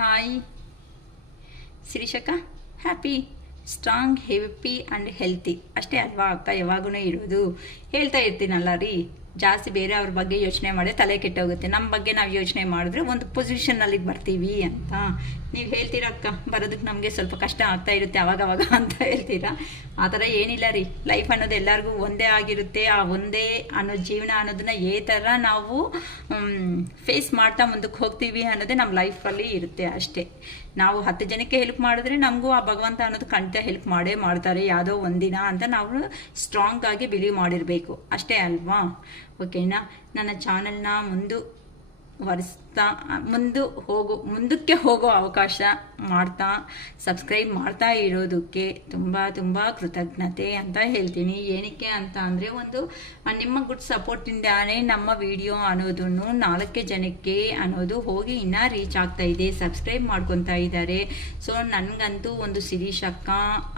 Hi ಶಿರೀಷಕ್ಕ, happy strong happy and healthy ಅಷ್ಟೇ ಅಲ್ವಾ ಅಕ್ಕ ಯಾವಾಗೂ ಇರೋದು. ಹೇಳ್ತಾ ಇರ್ತೀನಲ್ಲ ರೀ, ಜಾಸ್ತಿ ಬೇರೆ ಅವ್ರ ಬಗ್ಗೆ ಯೋಚನೆ ಮಾಡಿ ತಲೆ ಕೆಟ್ಟೋಗುತ್ತೆ. ನಮ್ಮ ಬಗ್ಗೆ ನಾವು ಯೋಚನೆ ಮಾಡಿದ್ರೆ ಒಂದು ಪೊಸಿಷನ್ನಲ್ಲಿ ಬರ್ತೀವಿ ಅಂತ ನೀವು ಹೇಳ್ತೀರಾ ಅಕ್ಕ. ಬರೋದಕ್ಕೆ ನಮಗೆ ಸ್ವಲ್ಪ ಕಷ್ಟ ಆಗ್ತಾ ಇರುತ್ತೆ ಅವಾಗವಾಗ ಅಂತ ಹೇಳ್ತೀರಾ. ಆ ಥರ ಏನಿಲ್ಲ ರೀ. ಲೈಫ್ ಅನ್ನೋದು ಎಲ್ಲರಿಗೂ ಒಂದೇ ಆಗಿರುತ್ತೆ. ಆ ಒಂದೇ ಅನ್ನೋ ಜೀವನ ಅನ್ನೋದನ್ನ ಥರ ನಾವು ಫೇಸ್ ಮಾಡ್ತಾ ಮುಂದಕ್ಕೆ ಹೋಗ್ತೀವಿ ಅನ್ನೋದೇ ನಮ್ಮ ಲೈಫಲ್ಲಿ ಇರುತ್ತೆ ಅಷ್ಟೇ. ನಾವು 10 ಜನಕ್ಕೆ ಹೆಲ್ಪ್ ಮಾಡಿದ್ರೆ ನಮಗೂ ಆ ಭಗವಂತ ಅನ್ನೋದು ಖಂಡಿತ ಹೆಲ್ಪ್ ಮಾಡೇ ಮಾಡ್ತಾರೆ ಯಾವುದೋ ಒಂದಿನ ಅಂತ ನಾವು ಸ್ಟ್ರಾಂಗ್ ಆಗಿ ಬಿಲೀವ್ ಮಾಡಿರಬೇಕು ಅಷ್ಟೇ ಅಲ್ವಾ. ಓಕೆನಾ. ನನ್ನ ಚಾನಲ್ನ ಮುಂದಕ್ಕೆ ಹೋಗೋ ಅವಕಾಶ ಮಾಡ್ತಾ ಸಬ್ಸ್ಕ್ರೈಬ್ ಮಾಡ್ತಾ ಇರೋದಕ್ಕೆ ತುಂಬ ಕೃತಜ್ಞತೆ ಅಂತ ಹೇಳ್ತೀನಿ. ಏನಕ್ಕೆ ಅಂತ ಅಂದರೆ ನಿಮ್ಮ ಗುಡ್ ಸಪೋರ್ಟಿಂದಾನೇ ನಮ್ಮ ವಿಡಿಯೋ ಅನ್ನೋದು 4 ಜನಕ್ಕೆ ಅನ್ನೋದು ಹೋಗಿ ಇನ್ನೂ ರೀಚ್ ಆಗ್ತಾ ಇದೆ, ಸಬ್ಸ್ಕ್ರೈಬ್ ಮಾಡ್ಕೊತಾ ಇದ್ದಾರೆ. ಸೊ ನನಗಂತೂ ಒಂದು ಶಿರೀಷ್ ಅಕ್ಕ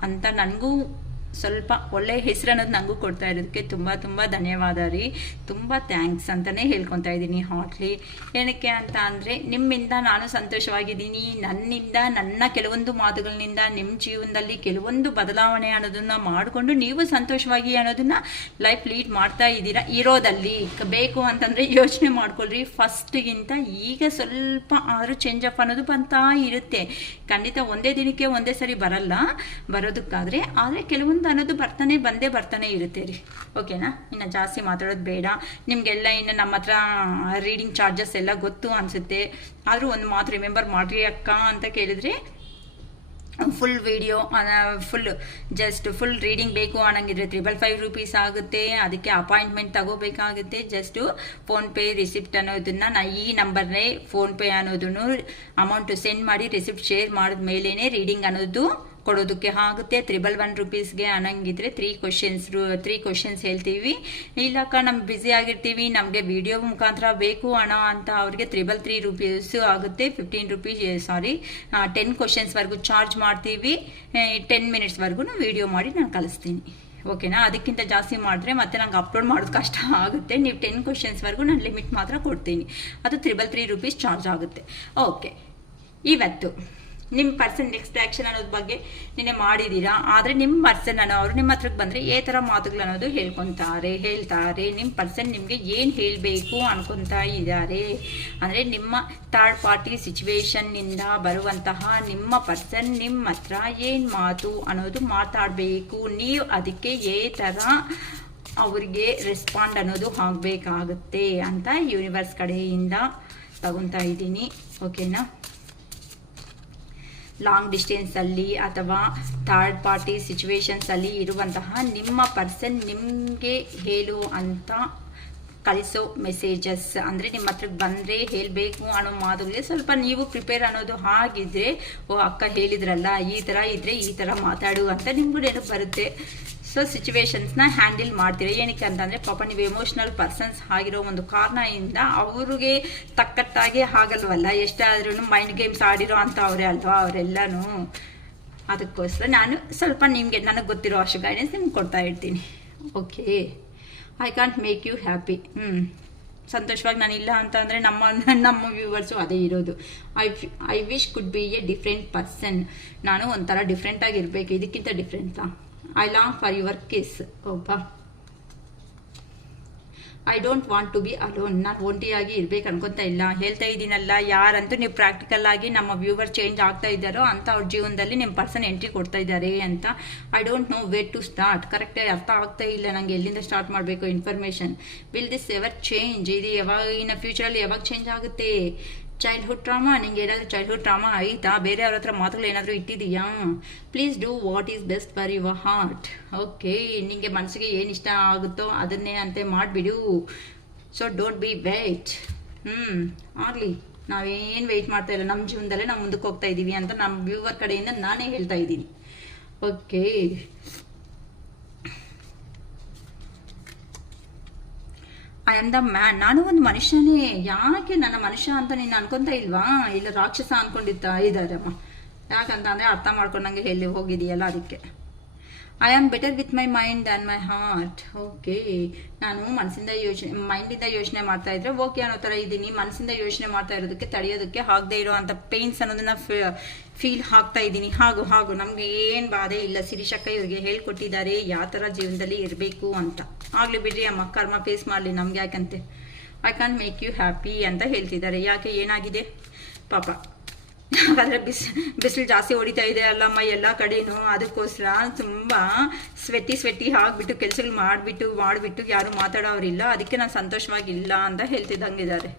ಅಂತ ನನಗೂ ಸ್ವಲ್ಪ ಒಳ್ಳೆ ಹೆಸರು ಅನ್ನೋದು ನನಗೂ ಕೊಡ್ತಾ ಇರೋದಕ್ಕೆ ತುಂಬ ಧನ್ಯವಾದ ರೀ. ತುಂಬ ಥ್ಯಾಂಕ್ಸ್ ಅಂತಲೇ ಹೇಳ್ಕೊತಾ ಇದ್ದೀನಿ ಹಾಟ್ಲಿ. ಏನಕ್ಕೆ ಅಂತ ಅಂದರೆ ನಿಮ್ಮಿಂದ ನಾನು ಸಂತೋಷವಾಗಿದ್ದೀನಿ. ನನ್ನಿಂದ ನನ್ನ ಕೆಲವೊಂದು ಮಾತುಗಳಿಂದ ನಿಮ್ಮ ಜೀವನದಲ್ಲಿ ಕೆಲವೊಂದು ಬದಲಾವಣೆ ಅನ್ನೋದನ್ನು ಮಾಡಿಕೊಂಡು ನೀವು ಸಂತೋಷವಾಗಿ ಅನ್ನೋದನ್ನು ಲೈಫ್ ಲೀಡ್ ಮಾಡ್ತಾ ಇದ್ದೀರಾ. ಇರೋದಲ್ಲಿ ಬೇಕು ಅಂತಂದರೆ ಯೋಚನೆ ಮಾಡ್ಕೊಳ್ರಿ. ಫಸ್ಟ್ಗಿಂತ ಈಗ ಸ್ವಲ್ಪ ಆದರೂ ಚೇಂಜ್ ಅಪ್ ಅನ್ನೋದು ಬಂತಾ ಇರುತ್ತೆ. ಖಂಡಿತ ಒಂದೇ ದಿನಕ್ಕೆ ಒಂದೇ ಸರಿ ಬರಲ್ಲ, ಬರೋದಕ್ಕಾದರೆ ಆದರೆ ಕೆಲವೊಂದು ಅನ್ನೋದು ಬರ್ತಾನೆ ಇರುತ್ತೆ ರೀ. ಓಕೆನಾ. ಇನ್ನು ಜಾಸ್ತಿ ಮಾತಾಡೋದು ಬೇಡ. ನಿಮಗೆಲ್ಲ ಇನ್ನು ನಮ್ಮ ಹತ್ರ ರೀಡಿಂಗ್ ಚಾರ್ಜಸ್ ಎಲ್ಲ ಗೊತ್ತು ಅನಿಸುತ್ತೆ. ಆದರೂ ಒಂದು ಮಾತು ರಿಮೆಂಬರ್ ಮಾಡಿರಿ ಅಕ್ಕ ಅಂತ ಕೇಳಿದ್ರೆ, ಫುಲ್ ವಿಡಿಯೋ ಫುಲ್ ರೀಡಿಂಗ್ ಬೇಕು ಅನ್ನಂಗಿದ್ರೆ 555 ರೂಪೀಸ್ ಆಗುತ್ತೆ. ಅದಕ್ಕೆ ಅಪಾಯಿಂಟ್ಮೆಂಟ್ ತಗೋಬೇಕಾಗುತ್ತೆ. ಜಸ್ಟು ಫೋನ್ಪೇ ರಿಸಿಪ್ಟ್ ಅನ್ನೋದನ್ನ ಈ ನಂಬರ್ನೇ ಫೋನ್ಪೇ ಅನ್ನೋದನ್ನು ಅಮೌಂಟ್ ಸೆಂಡ್ ಮಾಡಿ ರಿಸಿಪ್ಟ್ ಶೇರ್ ಮಾಡಿದ ಮೇಲೇ ರೀಡಿಂಗ್ ಅನ್ನೋದು ಕೊಡೋದಕ್ಕೆ ಆಗುತ್ತೆ. 111 ರೂಪೀಸ್ಗೆ ಅನ್ನಂಗಿದ್ರೆ 3 ಕ್ವಶನ್ಸ್ ಹೇಳ್ತೀವಿ. ಇಲ್ಲಕ್ಕ ನಮ್ಗೆ ಬ್ಯುಸಿ ಆಗಿರ್ತೀವಿ, ನಮಗೆ ವಿಡಿಯೋ ಮುಖಾಂತರ ಬೇಕು ಹಣ ಅಂತ ಅವ್ರಿಗೆ 333 ರೂಪೀಸ್ ಆಗುತ್ತೆ. 10 ಕ್ವಶನ್ಸ್ವರೆಗೂ ಚಾರ್ಜ್ ಮಾಡ್ತೀವಿ. 10 ಮಿನಿಟ್ಸ್ವರೆಗೂ ವಿಡಿಯೋ ಮಾಡಿ ನಾನು ಕಳಿಸ್ತೀನಿ. ಓಕೆನಾ. ಅದಕ್ಕಿಂತ ಜಾಸ್ತಿ ಮಾಡಿದ್ರೆ ಮತ್ತೆ ನಂಗೆ ಅಪ್ಲೋಡ್ ಮಾಡೋದು ಕಷ್ಟ ಆಗುತ್ತೆ. ನೀವು 10 ಕ್ವಶನ್ಸ್ವರೆಗೂ ನಾನು ಲಿಮಿಟ್ ಮಾತ್ರ ಕೊಡ್ತೀನಿ. ಅದು 333 ರೂಪೀಸ್ ಚಾರ್ಜ್ ಆಗುತ್ತೆ. ಓಕೆ. ಇವತ್ತು ನಿಮ್ಮ ಪರ್ಸನ್ ನೆಕ್ಸ್ಟ್ ಆ್ಯಕ್ಷನ್ ಅನ್ನೋದ್ರ ಬಗ್ಗೆ ನಿನ್ನೆ ಮಾಡಿದ್ದೀರಾ. ಆದರೆ ನಿಮ್ಮ ಪರ್ಸನ್ ಅವರು ನಿಮ್ಮ ಹತ್ರಕ್ಕೆ ಬಂದರೆ ಥರ ಮಾತುಗಳು ಅನ್ನೋದು ಹೇಳ್ತಾರೆ. ನಿಮ್ಮ ಪರ್ಸನ್ ನಿಮಗೆ ಏನು ಹೇಳಬೇಕು ಅನ್ಕೊತಾ ಇದ್ದಾರೆ ಅಂದರೆ ನಿಮ್ಮ ಥರ್ಡ್ ಪಾರ್ಟಿ ಸಿಚುವೇಶನ್ನಿಂದ ಬರುವಂತಹ ನಿಮ್ಮ ಪರ್ಸನ್ ನಿಮ್ಮ ಹತ್ರ ಏನು ಮಾತು ಅನ್ನೋದು ಮಾತಾಡಬೇಕು. ನೀವು ಅದಕ್ಕೆ ಥರ ಅವ್ರಿಗೆ ರೆಸ್ಪಾಂಡ್ ಅನ್ನೋದು ಆಗಬೇಕಾಗುತ್ತೆ ಅಂತ ಯೂನಿವರ್ಸ್ ಕಡೆಯಿಂದ ತಗೊತಾ ಇದ್ದೀನಿ. ಓಕೆನಾ. ಲಾಂಗ್ ಡಿಸ್ಟೆನ್ಸಲ್ಲಿ ಅಥವಾ ಥರ್ಡ್ ಪಾರ್ಟಿ ಸಿಚುವೇಶನ್ಸಲ್ಲಿ ಇರುವಂತಹ ನಿಮ್ಮ ಪರ್ಸನ್ ನಿಮಗೆ ಹೇಳುವಂಥ ಕಳಿಸೋ ಮೆಸೇಜಸ್ ಅಂದರೆ ನಿಮ್ಮ ಹತ್ರಕ್ಕೆ ಬಂದರೆ ಹೇಳಬೇಕು ಅನ್ನೋ ಮಾತುಗಳಿಗೆ ಸ್ವಲ್ಪ ನೀವು ಪ್ರಿಪೇರ್ ಅನ್ನೋದು ಆಗಿದ್ರೆ, ಅಕ್ಕ ಹೇಳಿದ್ರಲ್ಲ ಈ ಥರ ಮಾತಾಡು ಅಂತ ನಿಮಗೂ ನೆನಪು ಬರುತ್ತೆ. ಸೊ ಸಿಚುವೇಶನ್ಸ್ನ ಹ್ಯಾಂಡಲ್ ಮಾಡ್ತೀರಾ. ಏನಕ್ಕೆ ಅಂತಂದರೆ ಪಾಪ ನೀವು ಎಮೋಷ್ನಲ್ ಪರ್ಸನ್ಸ್ ಆಗಿರೋ ಒಂದು ಕಾರಣದಿಂದ ಅವ್ರಿಗೆ ತಕ್ಕಟ್ಟಾಗಿ ಆಗಲ್ವಲ್ಲ. ಎಷ್ಟಾದ್ರೂ ಮೈಂಡ್ ಗೇಮ್ಸ್ ಆಡಿರೋ ಅಂತ ಅವರೇ ಅಲ್ವಾ ಅವರೆಲ್ಲನೂ. ಅದಕ್ಕೋಸ್ಕರ ನಾನು ಸ್ವಲ್ಪ ನಿಮಗೆ ನನಗೆ ಗೊತ್ತಿರೋ ಅಷ್ಟು ಗೈಡೆನ್ಸ್ ನಿಮ್ಗೆ ಕೊಡ್ತಾ ಇರ್ತೀನಿ. Okay. I can't make you happy. ಸಂತೋಷವಾಗಿ ನಾನು ಇಲ್ಲ ಅಂತ ಅಂದರೆ ನಮ್ಮ ವ್ಯೂವರ್ಸು ಅದೇ ಇರೋದು. I wish could be a different person. ನಾನು ಒಂಥರ ಡಿಫ್ರೆಂಟಾಗಿ ಇರಬೇಕು, ಇದಕ್ಕಿಂತ ಡಿಫ್ರೆಂಟಾ. I long for your kiss. ಒಬ್ಬ I don't want to be alone. ನಾನು ಒಂಟಿಯಾಗಿ ಇರ್ಬೇಕು ಅನ್ಕೊತಾ ಇಲ್ಲ. ಹೇಳ್ತಾ ಇದ್ದೀನಲ್ಲ, ಯಾರಂತೂ ನೀವು ಪ್ರಾಕ್ಟಿಕಲ್ ಆಗಿ ನಮ್ಮ ವ್ಯೂವರ್ ಚೇಂಜ್ ಆಗ್ತಾ ಇದ್ದಾರೋ ಅಂತ ಅವ್ರ ಜೀವನದಲ್ಲಿ ನಿಮ್ಮ ಪರ್ಸನ್ ಎಂಟ್ರಿ ಕೊಡ್ತಾ ಇದ್ದಾರೆ ಅಂತ. I don't know where to start. ಕರೆಕ್ಟಾಗಿ ಅರ್ಥ ಆಗ್ತಾ ಇಲ್ಲ ನನಗೆ ಎಲ್ಲಿಂದ ಸ್ಟಾರ್ಟ್ ಮಾಡಬೇಕು information. Will this ever change? ಇದು ಯಾವಾಗ ಇನ್ನು ಫ್ಯೂಚರಲ್ಲಿ ಯಾವಾಗ ಚೇಂಜ್ ಆಗುತ್ತೆ? Childhood trauma. ನಿಂಗೆ ಏನಾದರೂ ಚೈಲ್ಡ್ಹುಡ್ ಟ್ರಾಮಾ ಆಯಿತಾ? ಬೇರೆಯವ್ರ ಹತ್ರ ಮಾತುಗಳು ಏನಾದರೂ ಇಟ್ಟಿದೀಯಾ? Please do what is best for your heart. Okay. ನಿಂಗೆ ಮನಸ್ಸಿಗೆ ಏನು ಇಷ್ಟ ಆಗುತ್ತೋ ಅದನ್ನೇ ಅಂತೆ ಮಾಡಿಬಿಡು. So don't be wait. ಆಗಲಿ. ನಾವೇನು ವೆಯ್ಟ್ ಮಾಡ್ತಾ ಇಲ್ಲ. ನಮ್ಮ ಜೀವನದಲ್ಲೇ ನಾವು ಮುಂದಕ್ಕೆ ಹೋಗ್ತಾ ಇದ್ದೀವಿ ಅಂತ ನಮ್ಮ ವ್ಯೂವರ್ ಕಡೆಯಿಂದ ನಾನೇ ಹೇಳ್ತಾ ಇದ್ದೀನಿ. Okay. I am the man. ನಾನು ಒಂದು ಮನುಷ್ಯನೇ. ಯಾಕೆ ನನ್ನ ಮನುಷ್ಯ ಅಂತ ನೀನು ಅನ್ಕೊಂತ ಇಲ್ವಾ? ಇಲ್ಲ ರಾಕ್ಷಸ ಅನ್ಕೊಂಡಿರ್ತಾ ಇದ್ದಾರಮ್ಮ. ಯಾಕಂತ ಅಂದರೆ ಅರ್ಥ ಮಾಡ್ಕೊಂಡಂಗೆ ಹೇಳಿ ಹೋಗಿದೆಯಲ್ಲ ಅದಕ್ಕೆ. I am better with my mind than my heart. Okay, ನಾನು ಮೈಂಡಿಂದ ಯೋಚನೆ ಮಾಡ್ತಾ ಇದ್ರೆ ಓಕೆ ಅನ್ನೋ ಥರ ಇದ್ದೀನಿ. ಮನಸ್ಸಿಂದ ಯೋಚನೆ ಮಾಡ್ತಾ ಇರೋದಕ್ಕೆ ತಡೆಯೋದಕ್ಕೆ ಆಗದೆ ಇರೋ ಅಂಥ ಪೇನ್ಸ್ ಅನ್ನೋದನ್ನ ಫೀಲ್ ಆಗ್ತಾ ಇದ್ದೀನಿ. ಹಾಗೂ ನಮ್ಗೆ ಏನು ಬಾಧೆ ಇಲ್ಲ. ಶಿರೀಷಕ್ಕ ಇವ್ರಿಗೆ ಹೇಳ್ಕೊಟ್ಟಿದ್ದಾರೆ ಯಾವ ಥರ ಜೀವನದಲ್ಲಿ ಇರಬೇಕು ಅಂತ. ಆಗ್ಲಿ ಬಿಡ್ರಿ ಅಮ್ಮ, ಕರ್ಮ ಫೇಸ್ ಮಾಡಲಿ, ನಮ್ಗೆ ಯಾಕಂತೆ. I can make you happy ಅಂತ ಹೇಳ್ತಿದ್ದಾರೆ. ಯಾಕೆ, ಏನಾಗಿದೆ ಪಾಪ? ಹಾಗಾದರೆ ಬಿಸಿಲು ಜಾಸ್ತಿ ಹೊಡಿತಾ ಇದೆ ಅಲ್ಲಮ್ಮ ಎಲ್ಲ ಕಡೆನೂ, ಅದಕ್ಕೋಸ್ಕರ ತುಂಬ ಸ್ವೆಟ್ಟಿ ಆಗಿಬಿಟ್ಟು ಕೆಲಸಗಳು ಮಾಡಿಬಿಟ್ಟು ಯಾರು ಮಾತಾಡೋರಿಲ್ಲ, ಅದಕ್ಕೆ ನಾನು ಸಂತೋಷವಾಗಿಲ್ಲ ಅಂತ ಹೇಳ್ತಿದ್ದಂಗಿದ್ದಾರೆ.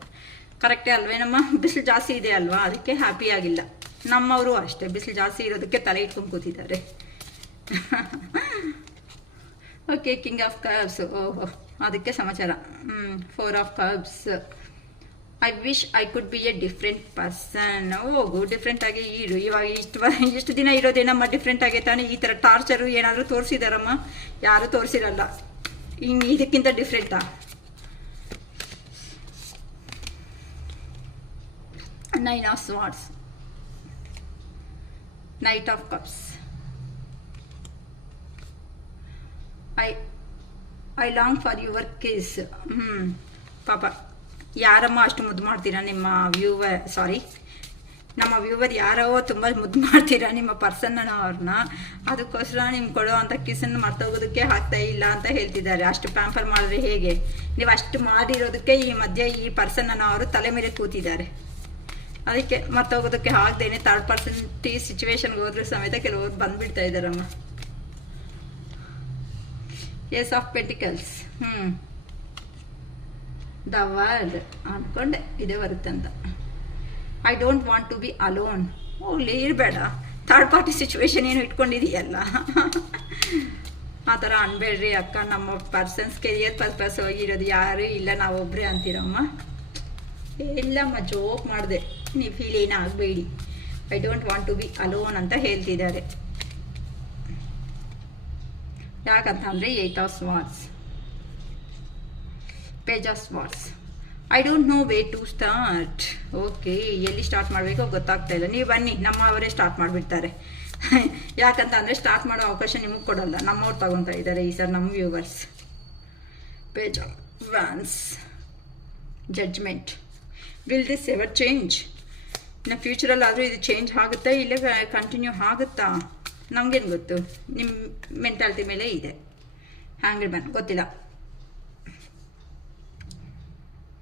ಕರೆಕ್ಟೇ ಅಲ್ವೇನಮ್ಮ? ಬಿಸಿಲು ಜಾಸ್ತಿ ಇದೆ ಅಲ್ವಾ, ಅದಕ್ಕೆ ಹ್ಯಾಪಿ ಆಗಿಲ್ಲ. ನಮ್ಮವರು ಅಷ್ಟೇ, ಬಿಸಿಲು ಜಾಸ್ತಿ ಇರೋದಕ್ಕೆ ತಲೆ ಇಟ್ಕೊಂಡು ಕೂತಿದ್ದಾರೆ. ಓಕೆ, ಕಿಂಗ್ ಆಫ್ ಕಪ್ಸ್, ಓಹೋ ಅದಕ್ಕೆ ಸಮಾಚಾರ. 4 of cups. I wish I could be a different person. ಹೋಗು ಡಿಫ್ರೆಂಟ್ ಆಗಿ ಇರು. ಇವಾಗ ಇಷ್ಟು ದಿನ ಇರೋದೇನಮ್ಮ ಡಿಫ್ರೆಂಟ್ ಆಗೇ ತಾನೆ. ಈ ಥರ ಟಾರ್ಚರು ಏನಾದರೂ ತೋರಿಸಿದಾರಮ್ಮ? ಯಾರೂ ತೋರಿಸಿರಲ್ಲ. ಇನ್ನು ಇದಕ್ಕಿಂತ ಡಿಫ್ರೆಂಟಾ? Nine of swords, knight of cups. I long for your kiss. ಪಾಪ ಯಾರಮ್ಮ ಅಷ್ಟು ಮುದ್ದು ಮಾಡ್ತೀರಾ ನಿಮ್ಮ ನಮ್ಮ ವ್ಯೂವರ್ ಯಾರೋ ತುಂಬ ಮುದ್ದು ಮಾಡ್ತೀರಾ ನಿಮ್ಮ ಅವ್ರನ್ನ. ಅದಕ್ಕೋಸ್ಕರ ನಿಮ್ಗೆ ಕೊಡೋ ಅಂಥ ಕಿಸನ್ನು ಮರ್ತೋಗೋದಕ್ಕೆ ಆಗ್ತಾ ಇಲ್ಲ ಅಂತ ಹೇಳ್ತಿದ್ದಾರೆ. ಅಷ್ಟು ಪ್ಯಾಂಪರ್ ಮಾಡಿದ್ರೆ ಹೇಗೆ? ನೀವು ಅಷ್ಟು ಮಾಡಿರೋದಕ್ಕೆ ಈ ಮಧ್ಯೆ ಈ ಅವರು ತಲೆ ಮೇಲೆ ಕೂತಿದ್ದಾರೆ. ಅದಕ್ಕೆ ಮರ್ತೋಗೋದಕ್ಕೆ ಆಗದೇನೆ ಥರ್ಡ್ ಪರ್ಸನ್ ಸಿಚುವೇಶನ್ಗೆ ಹೋದ್ರೂ ಸಮೇತ ಕೆಲವರು ಬಂದ್ಬಿಡ್ತಾ ಇದ್ದಾರಮ್ಮ. Ace of pentacles. The world ಅಂದ್ಕೊಂಡೆ ಇದೇ ಬರುತ್ತಂತ. I don't want to be alone. ಹೋಗ್ಲಿ, ಇರಬೇಡ. ಥರ್ಡ್ ಪಾರ್ಟಿ ಸಿಚುವೇಶನ್ ಏನು ಇಟ್ಕೊಂಡಿದೆಯಲ್ಲ, ಆ ಥರ ಅನ್ಬೇಡ್ರಿ ಅಕ್ಕ. ನಮ್ಮ ಪರ್ಸನ್ಸ್ ಕೆರಿಯರ್ ಪರ್ಪಸ್ ಹೋಗಿರೋದು ಯಾರೂ ಇಲ್ಲ, ನಾವೊಬ್ಬರೇ ಅಂತೀರಮ್ಮ. ಇಲ್ಲಮ್ಮ, ಜೋಕ್ ಮಾಡಿದೆ, ನೀವು ಫೀಲ್ ಏನಾಗಬೇಡಿ. I don't want to be alone ಅಂತ ಹೇಳ್ತಿದ್ದಾರೆ. ಯಾಕಂತ ಅಂದರೆ 8 of swords, page of swords. I don't know way to start. Okay, ಎಲ್ಲಿ ಸ್ಟಾರ್ಟ್ ಮಾಡಬೇಕೋ ಗೊತ್ತಾಗ್ತಾ ಇಲ್ಲ. ನೀವು ಬನ್ನಿ, ನಮ್ಮವರೇ ಸ್ಟಾರ್ಟ್ ಮಾಡಿಬಿಡ್ತಾರೆ. ಯಾಕಂತ ಅಂದರೆ ಸ್ಟಾರ್ಟ್ ಮಾಡೋ ಅವಕಾಶ ನಿಮಗೆ ಕೊಡೋಲ್ಲ, ನಮ್ಮವ್ರು ತಗೊತಾ ಇದ್ದಾರೆ ಈ ಸರ್ ನಮ್ಮ viewers. Page of wands, judgement. Will this ever change? ಇನ್ನು ಫ್ಯೂಚರಲ್ಲಾದರೂ ಇದು ಚೇಂಜ್ ಆಗುತ್ತಾ, ಇಲ್ಲೇ ಕಂಟಿನ್ಯೂ ಆಗುತ್ತಾ? ನಮಗೇನು ಗೊತ್ತು, ನಿಮ್ಮ ಮೆಂಟಾಲಿಟಿ ಮೇಲೆ ಇದೆ. ಹ್ಯಾಂಗ್ ಮ್ಯಾನ್ ಗೊತ್ತಿಲ್ಲ.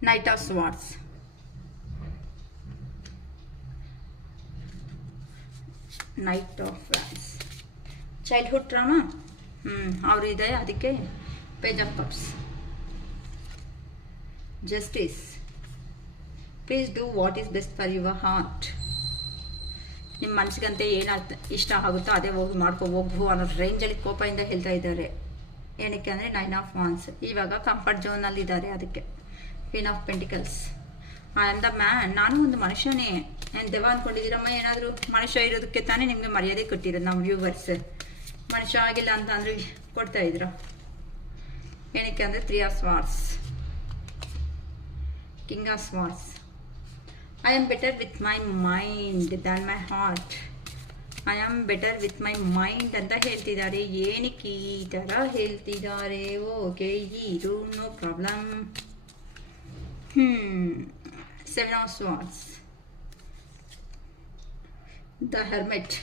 Knight of swords, knight of wands. Childhood trauma ಅವರು ಇದೆ, ಅದಕ್ಕೆ page of cups. Justice. Please do what is best for your heart. ನಿಮ್ಮ ಮನಸ್ಸಿಗಂತೆ ಏನಾಗ್ತ ಇಷ್ಟ ಆಗುತ್ತೋ ಅದೇ ಹೋಗು ಅನ್ನೋ ರೇಂಜಲ್ಲಿ ಕೋಪದಿಂದ ಹೇಳ್ತಾ ಇದ್ದಾರೆ. ಏನಕ್ಕೆ ಅಂದರೆ 9 ಆಫ್ ವಾನ್ಸ್. ಇವಾಗ ಕಂಫರ್ಟ್ ಝೋನಲ್ಲಿದ್ದಾರೆ, ಅದಕ್ಕೆ. Queen of pentacles. And the man. ನಾನು ಒಂದು ಮನುಷ್ಯನೇ. ದೆವ್ವ ಅಂದ್ಕೊಂಡಿದ್ದೀರಮ್ಮ? ಏನಾದರೂ ಮನುಷ್ಯ ಇರೋದಕ್ಕೆ ತಾನೇ ನಿಮಗೆ ಮರ್ಯಾದೆ ಕೊಟ್ಟಿರೋದು ನಮ್ಮ ವ್ಯೂವರ್ಸ್. ಮನುಷ್ಯ ಆಗಿಲ್ಲ ಅಂತ ಅಂದರೆ ಕೊಡ್ತಾ ಇದ್ರು. ಏನಕ್ಕೆ ಅಂದರೆ 3 of swords, king of swords. I am better with my mind than my heart. I am better with my mind ಅಂತ ಹೇಳ್ತಿದ್ದಾರೆ. ಏನಕ್ಕೆ ಈ ಥರ ಹೇಳ್ತಿದ್ದಾರೆ? ಓಕೆ, ಇದು no problem. 7 of swords, the hermit.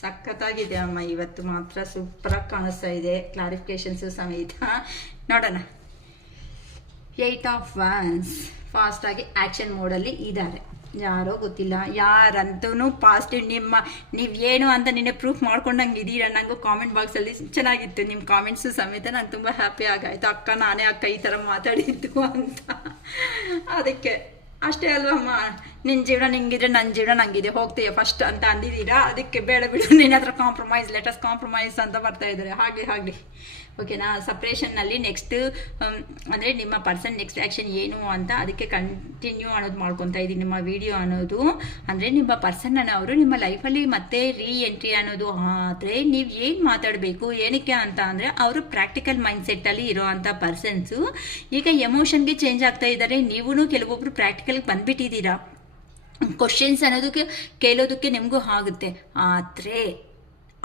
ಸಖತ್ತಾಗಿದೆ ಅಮ್ಮ, ಇವತ್ತು ಮಾತ್ರ ಸೂಪರಾಗಿ ಕಾಣಿಸ್ತಾ ಇದೆ, ಕ್ಲಾರಿಫಿಕೇಶನ್ಸು ಸಮೇತ. ನೋಡೋಣ. 8 ಆಫ್ ವ್ಯಾನ್ಸ್. ಫಾಸ್ಟಾಗಿ ಆ್ಯಕ್ಷನ್ ಮೋಡಲ್ಲಿ ಇದ್ದಾರೆ. ಯಾರೋ ಗೊತ್ತಿಲ್ಲ, ಯಾರಂತೂ ಪಾಸಿಟಿವ್. ನೀವೇನು ಅಂತ ನಿನ್ನೆ ಪ್ರೂಫ್ ಮಾಡ್ಕೊಂಡಂಗೆ ಇದ್ದೀರ. ನನಗೂ ಕಾಮೆಂಟ್ ಬಾಕ್ಸಲ್ಲಿ ಚೆನ್ನಾಗಿತ್ತು ನಿಮ್ಮ ಕಾಮೆಂಟ್ಸು ಸಮೇತ. ನಂಗೆ ತುಂಬ ಹ್ಯಾಪಿ ಆಗಾಯಿತು. ಅಕ್ಕ, ನಾನೇ ಅಕ್ಕ ಈ ಥರ ಮಾತಾಡಿದ್ದು ಅಂತ. ಅದಕ್ಕೆ ಅಷ್ಟೇ ಅಲ್ವಮ್ಮ, ನಿನ್ನ ಜೀವನ ನಿಂಗಿದ್ರೆ ನನ್ನ ಜೀವನ ನಂಗಿದೆ, ಹೋಗ್ತೀಯ ಫಸ್ಟ್ ಅಂತ ಅಂದಿದ್ದೀರಾ. ಅದಕ್ಕೆ ಬೇಡ ಬಿಡು, ನಿನ್ನ ಹತ್ರ ಕಾಂಪ್ರಮೈಸ್, ಲೆಟಸ್ ಕಾಂಪ್ರಮೈಸ್ ಅಂತ ಬರ್ತಾ ಇದ್ದಾರೆ. ಹಾಗೆ ಓಕೆನಾ. ಸಪ್ರೇಷನ್ನಲ್ಲಿ ನೆಕ್ಸ್ಟ್ ಅಂದರೆ ನಿಮ್ಮ ಪರ್ಸನ್ ನೆಕ್ಸ್ಟ್ ಆ್ಯಕ್ಷನ್ ಏನು ಅಂತ ಅದಕ್ಕೆ ಕಂಟಿನ್ಯೂ ಅನ್ನೋದು ಮಾಡ್ಕೊತಾ ಇದ್ದೀನಿ. ನಿಮ್ಮ ವಿಡಿಯೋ ಅನ್ನೋದು ಅಂದರೆ ನಿಮ್ಮ ಪರ್ಸನ್ನ ಅವರು ನಿಮ್ಮ ಲೈಫಲ್ಲಿ ಮತ್ತೆ ರೀ ಎಂಟ್ರಿ ಅನ್ನೋದು ಆದರೆ ನೀವು ಏನು ಮಾತಾಡಬೇಕು, ಏನಕ್ಕೆ ಅಂತ ಅಂದರೆ ಅವರು ಪ್ರಾಕ್ಟಿಕಲ್ ಮೈಂಡ್ಸೆಟ್ಟಲ್ಲಿ ಇರೋವಂಥ ಪರ್ಸನ್ಸು ಈಗ ಎಮೋಷನ್ಗೆ ಚೇಂಜ್ ಆಗ್ತಾ ಇದ್ದಾರೆ. ನೀವೂ ಕೆಲವೊಬ್ಬರು ಪ್ರಾಕ್ಟಿಕಲ್ಗೆ ಬಂದುಬಿಟ್ಟಿದ್ದೀರಾ. ಕ್ವಶನ್ಸ್ ಅನ್ನೋದಕ್ಕೆ ಕೇಳೋದಕ್ಕೆ ನಿಮಗೂ ಆಗುತ್ತೆ. ಆದರೆ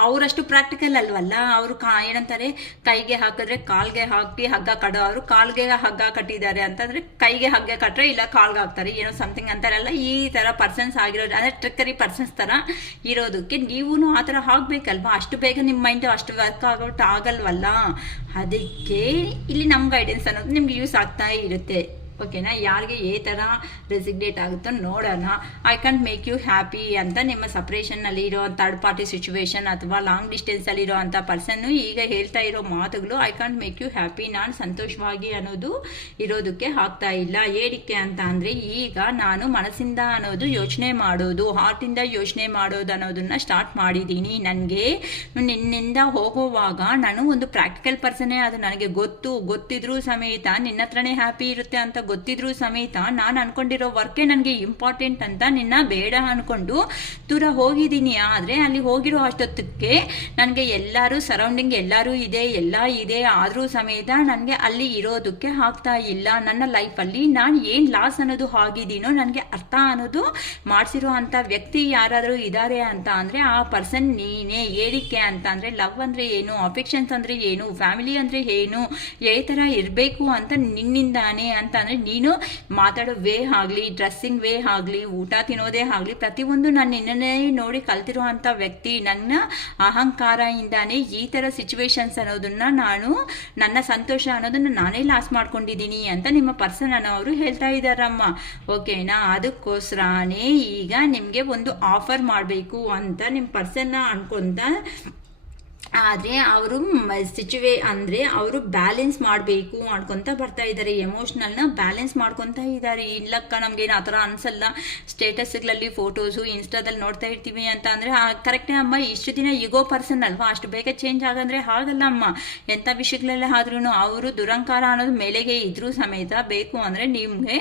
ಅವರಷ್ಟು ಪ್ರಾಕ್ಟಿಕಲ್ ಅಲ್ವಲ್ಲ. ಅವರು ಏನಂತಾರೆ, ಕೈಗೆ ಹಾಕಿದ್ರೆ ಕಾಲ್ಗೆ ಹಾಕಿ ಹಗ್ಗ ಕಡೋ, ಅವರು ಕಾಲ್ಗೆ ಹಗ್ಗ ಕಟ್ಟಿದ್ದಾರೆ ಅಂತಂದ್ರೆ ಕೈಗೆ ಹಗ್ಗ ಕಟ್ಟರೆ ಇಲ್ಲ ಕಾಲ್ಗೆ ಹಾಕ್ತಾರೆ, ಏನೋ ಸಮಥಿಂಗ್ ಅಂತಾರಲ್ಲ. ಈ ತರ ಪರ್ಸನ್ಸ್ ಆಗಿರೋದು ಅಂದ್ರೆ ಟ್ರಿಕ್ಕರಿ ಪರ್ಸನ್ಸ್ ತರ ಇರೋದಕ್ಕೆ ನೀವು ಆ ಥರ ಆಗ್ಬೇಕಲ್ವಾ. ಅಷ್ಟು ಬೇಗ ನಿಮ್ಮ ಮೈಂಡ್ ಅಷ್ಟು ವರ್ಕ್ ಆಗಲ್ವಲ್ಲ. ಅದಕ್ಕೆ ಇಲ್ಲಿ ನಮ್ಮ ಗೈಡೆನ್ಸ್ ಅನ್ನೋದು ನಿಮ್ಗೆ ಯೂಸ್ ಆಗ್ತಾ ಇರುತ್ತೆ. ಓಕೆನಾ. ಯಾರಿಗೆ ಏ ಥರ ರೆಸಿಗ್ನೇಟ್ ಆಗುತ್ತೋ ನೋಡೋಣ. I can't make you happy ಅಂತ ನಿಮ್ಮ ಸಪ್ರೇಷನ್ನಲ್ಲಿ ಇರೋ ಥರ್ಡ್ ಪಾರ್ಟಿ ಸಿಚುವೇಶನ್ ಅಥವಾ ಲಾಂಗ್ ಡಿಸ್ಟೆನ್ಸಲ್ಲಿ ಇರೋ ಅಂಥ ಪರ್ಸನ್ನು ಈಗ ಹೇಳ್ತಾ ಇರೋ ಮಾತುಗಳು I can't make you happy, ನಾನು ಸಂತೋಷವಾಗಿ ಅನ್ನೋದು ಇರೋದಕ್ಕೆ ಆಗ್ತಾ ಇಲ್ಲ. ಏನಕ್ಕೆ ಅಂತ ಅಂದರೆ ಈಗ ನಾನು ಮನಸ್ಸಿಂದ ಅನ್ನೋದು ಯೋಚನೆ ಮಾಡೋದು, ಹಾರ್ಟಿಂದ ಯೋಚನೆ ಮಾಡೋದು ಅನ್ನೋದನ್ನ ಸ್ಟಾರ್ಟ್ ಮಾಡಿದ್ದೀನಿ. ನನಗೆ ನಿನ್ನಿಂದ ಹೋಗುವಾಗ ನಾನು ಒಂದು ಪ್ರಾಕ್ಟಿಕಲ್ ಪರ್ಸನ್ನೇ, ಅದು ನನಗೆ ಗೊತ್ತಿದ್ರೂ ಸಮೇತ ನಿನ್ನ ಹತ್ರನೇ ಹ್ಯಾಪಿ ಇರುತ್ತೆ ಅಂತ ಗೊತ್ತಿದ್ರು ಸಮೇತ ನಾನು ಅನ್ಕೊಂಡಿರೋ ವರ್ಕೇ ನನಗೆ ಇಂಪಾರ್ಟೆಂಟ್ ಅಂತ ನಿನ್ನ ಬೇಡ ಅನ್ಕೊಂಡು ದೂರ ಹೋಗಿದ್ದೀನಿ. ಆದರೆ ಅಲ್ಲಿ ಹೋಗಿರೋ ಅಷ್ಟೊತ್ತಕ್ಕೆ ನನಗೆ ಎಲ್ಲರೂ ಸರೌಂಡಿಂಗ್ ಎಲ್ಲರೂ ಇದೆ, ಎಲ್ಲ ಇದೆ, ಆದರೂ ಸಮೇತ ನನಗೆ ಅಲ್ಲಿ ಇರೋದಕ್ಕೆ ಆಗ್ತಾ ಇಲ್ಲ. ನನ್ನ ಲೈಫಲ್ಲಿ ನಾನು ಏನು ಲಾಸ್ ಅನ್ನೋದು ಆಗಿದ್ದೀನೋ ನನಗೆ ಅರ್ಥ ಅನ್ನೋದು ಮಾಡಿಸಿರೋ ಅಂಥ ವ್ಯಕ್ತಿ ಯಾರಾದರೂ ಇದ್ದಾರೆ ಅಂತ ಅಂದರೆ ಆ ಪರ್ಸನ್ ನೀನೇ. ಏನಕ್ಕೆ ಅಂತ ಅಂದರೆ ಲವ್ ಅಂದರೆ ಏನು, ಅಫೆಕ್ಷನ್ಸ್ ಅಂದರೆ ಏನು, ಫ್ಯಾಮಿಲಿ ಅಂದರೆ ಏನು, ಯಾವ ಥರ ಇರಬೇಕು ಅಂತ ನಿನ್ನಿಂದಾನೆ ಅಂತ ಅಂದರೆ ನೀನು ಮಾತಾಡೋ ವೇ ಆಗಲಿ, ಡ್ರೆಸ್ಸಿಂಗ್ ವೇ ಆಗಲಿ, ಊಟ ತಿನ್ನೋದೇ ಆಗಲಿ, ಪ್ರತಿಯೊಂದು ನಾನು ನಿನ್ನನ್ನೇ ನೋಡಿ ಕಲ್ತಿರೋ ಅಂಥ ವ್ಯಕ್ತಿ. ನನ್ನ ಅಹಂಕಾರದಿಂದಾನೇ ಈ ಥರ ಸಿಚುವೇಶನ್ಸ್ ಅನ್ನೋದನ್ನ ನಾನು ನನ್ನ ಸಂತೋಷ ಅನ್ನೋದನ್ನ ನಾನೇ ಲಾಸ್ ಮಾಡ್ಕೊಂಡಿದ್ದೀನಿ ಅಂತ ನಿಮ್ಮ ಪರ್ಸನ್ ಅನ್ನೋರು ಹೇಳ್ತಾ ಇದ್ದಾರಮ್ಮ. ಓಕೆನಾ. ಅದಕ್ಕೋಸ್ಕರನೇ ಈಗ ನಿಮಗೆ ಒಂದು ಆಫರ್ ಮಾಡಬೇಕು ಅಂತ ನಿಮ್ಮ ಪರ್ಸನ್ನ ಅನ್ಕೊಂತ, ಆದರೆ ಅವರು ಅಂದರೆ ಅವರು ಬ್ಯಾಲೆನ್ಸ್ ಮಾಡಬೇಕು ಅನ್ಕೊಂತ ಬರ್ತಾ ಇದ್ದಾರೆ. ಎಮೋಷ್ನಲ್ನ ಬ್ಯಾಲೆನ್ಸ್ ಮಾಡ್ಕೊತಾ ಇದ್ದಾರೆ. ಇಲ್ಲಕ್ಕ ನಮ್ಗೇನು ಆ ಥರ ಅನ್ಸಲ್ಲ, ಸ್ಟೇಟಸ್ಗಳಲ್ಲಿ ಫೋಟೋಸು ಇನ್ಸ್ಟಾದಲ್ಲಿ ನೋಡ್ತಾ ಇರ್ತೀವಿ ಅಂತ ಅಂದರೆ ಕರೆಕ್ಟೇ ಅಮ್ಮ. ಇಷ್ಟು ದಿನ ಈಗೋ ಪರ್ಸನ್ ಅಲ್ವಾ, ಅಷ್ಟು ಬೇಗ ಚೇಂಜ್ ಆಗಂದ್ರೆ ಹಾಗಲ್ಲ ಅಮ್ಮ. ಎಂಥ ವಿಷಯಗಳೆಲ್ಲ ಆದ್ರೂ ಅವರು ದುರಂಕಾರ ಅನ್ನೋದು ಮೇಲೆಗೆ ಇದ್ರೂ ಸಮೇತ ಬೇಕು ಅಂದರೆ ನಿಮಗೆ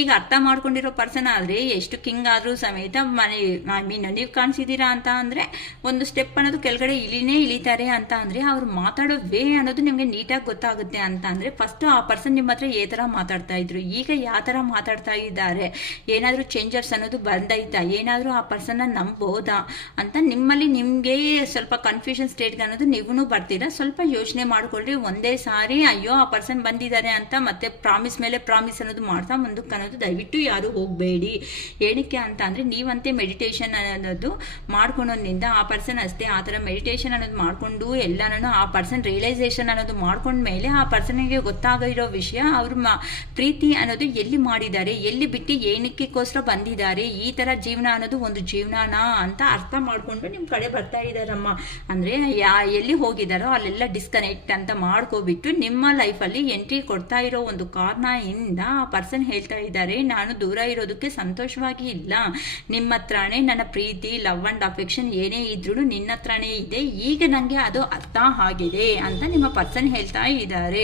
ಈಗ ಅರ್ಥ ಮಾಡ್ಕೊಂಡಿರೋ ಪರ್ಸನ್ ಆದರೆ ಎಷ್ಟು ಕಿಂಗ್ ಆದರೂ ಸಮೇತ ನೀವು ಕಾಣಿಸಿದ್ದೀರಾ ಅಂತ ಅಂದರೆ ಒಂದು ಸ್ಟೆಪ್ ಅನ್ನೋದು ಕೆಳಗಡೆ ಇಳಿತಾರೆ ಅಂತ ಅಂದ್ರೆ ಅವ್ರು ಮಾತಾಡೋ ವೇ ಅನ್ನೋದು ನಿಮ್ಗೆ ನೀಟಾಗಿ ಗೊತ್ತಾಗುತ್ತೆ ಅಂತ ಅಂದ್ರೆ ಫಸ್ಟ್ ಆ ಪರ್ಸನ್ ನಿಮ್ಮ ಹತ್ರ ಯಾವ ಥರ ಮಾತಾಡ್ತಾ ಇದ್ರು, ಈಗ ಯಾವ ಥರ ಮಾತಾಡ್ತಾ ಇದ್ದಾರೆ, ಏನಾದರೂ ಚೇಂಜರ್ಸ್ ಅನ್ನೋದು ಬಂದೈತಾ, ಏನಾದರೂ ಆ ಪರ್ಸನ್ನ ನಂಬೋದಾ ಅಂತ ನಿಮ್ಮಲ್ಲಿ ನಿಮಗೆ ಸ್ವಲ್ಪ ಕನ್ಫ್ಯೂಷನ್ ಸ್ಟೇಟ್ಗೆ ಅನ್ನೋದು ನೀವೂ ಬರ್ತೀರಾ. ಸ್ವಲ್ಪ ಯೋಚನೆ ಮಾಡ್ಕೊಳ್ರಿ. ಒಂದೇ ಸಾರಿ ಅಯ್ಯೋ ಆ ಪರ್ಸನ್ ಬಂದಿದ್ದಾರೆ ಅಂತ ಮತ್ತೆ ಪ್ರಾಮಿಸ್ ಮೇಲೆ ಪ್ರಾಮಿಸ್ ಅನ್ನೋದು ಮಾಡ್ತಾ ಮುಂದಕ್ಕೆ ಅನ್ನೋದು ದಯವಿಟ್ಟು ಯಾರು ಹೋಗಬೇಡಿ. ಏನಕ್ಕೆ ಅಂತ ಅಂದರೆ ನೀವಂತೆ ಮೆಡಿಟೇಷನ್ ಅನ್ನೋದು ಮಾಡ್ಕೊಳೋದ್ರಿಂದ ಆ ಪರ್ಸನ್ ಅಷ್ಟೇ ಆ ಥರ ಮೆಡಿಟೇಷನ್ ಅನ್ನೋದು ಮಾಡ್ಕೊಂಡು ಎಲ್ಲನೂ ಆ ಪರ್ಸನ್ ರಿಯಲೈಸೇಷನ್ ಅನ್ನೋದು ಮಾಡ್ಕೊಂಡ್ಮೇಲೆ ಆ ಪರ್ಸನ್ಗೆ ಗೊತ್ತಾಗಿರೋ ವಿಷಯ ಅವ್ರ ಪ್ರೀತಿ ಅನ್ನೋದು ಎಲ್ಲಿ ಮಾಡಿದ್ದಾರೆ, ಎಲ್ಲಿ ಬಿಟ್ಟು ಏನಕ್ಕೋಸ್ಕರ ಬಂದಿದ್ದಾರೆ, ಈ ಥರ ಜೀವನ ಅನ್ನೋದು ಒಂದು ಜೀವನನಾ ಅಂತ ಅರ್ಥ ಮಾಡಿಕೊಂಡು ನಿಮ್ಮ ಕಡೆ ಬರ್ತಾ ಇದ್ದಾರಮ್ಮ. ಅಂದರೆ ಎಲ್ಲಿ ಹೋಗಿದ್ದಾರೋ ಅಲ್ಲೆಲ್ಲ ಡಿಸ್ಕನೆಕ್ಟ್ ಅಂತ ಮಾಡ್ಕೋಬಿಟ್ಟು ನಿಮ್ಮ ಲೈಫಲ್ಲಿ ಎಂಟ್ರಿ ಕೊಡ್ತಾ ಇರೋ ಒಂದು ಕಾರಣದಿಂದ ಆ ಪರ್ಸನ್ ಹೇಳ್ತಾ ಇದ್ದಾರೆ ನಾನು ದೂರ ಇರೋದಕ್ಕೆ ಸಂತೋಷವಾಗಿ ಇಲ್ಲ, ನಿಮ್ಮ ಹತ್ರನೇ ನನ್ನ ಪ್ರೀತಿ ಲವ್ ಅಂಡ್ ಅಫೆಕ್ಷನ್ ಏನೇ ಇದ್ರೂ ನಿನ್ನ ಹತ್ರನೇ ಇದೆ, ಈಗ ನನಗೆ ಅದು ಅರ್ಥ ಆಗಿದೆ ಅಂತ ನಿಮ್ಮ ಪರ್ಸನ್ ಹೇಳ್ತಾ ಇದ್ದಾರೆ.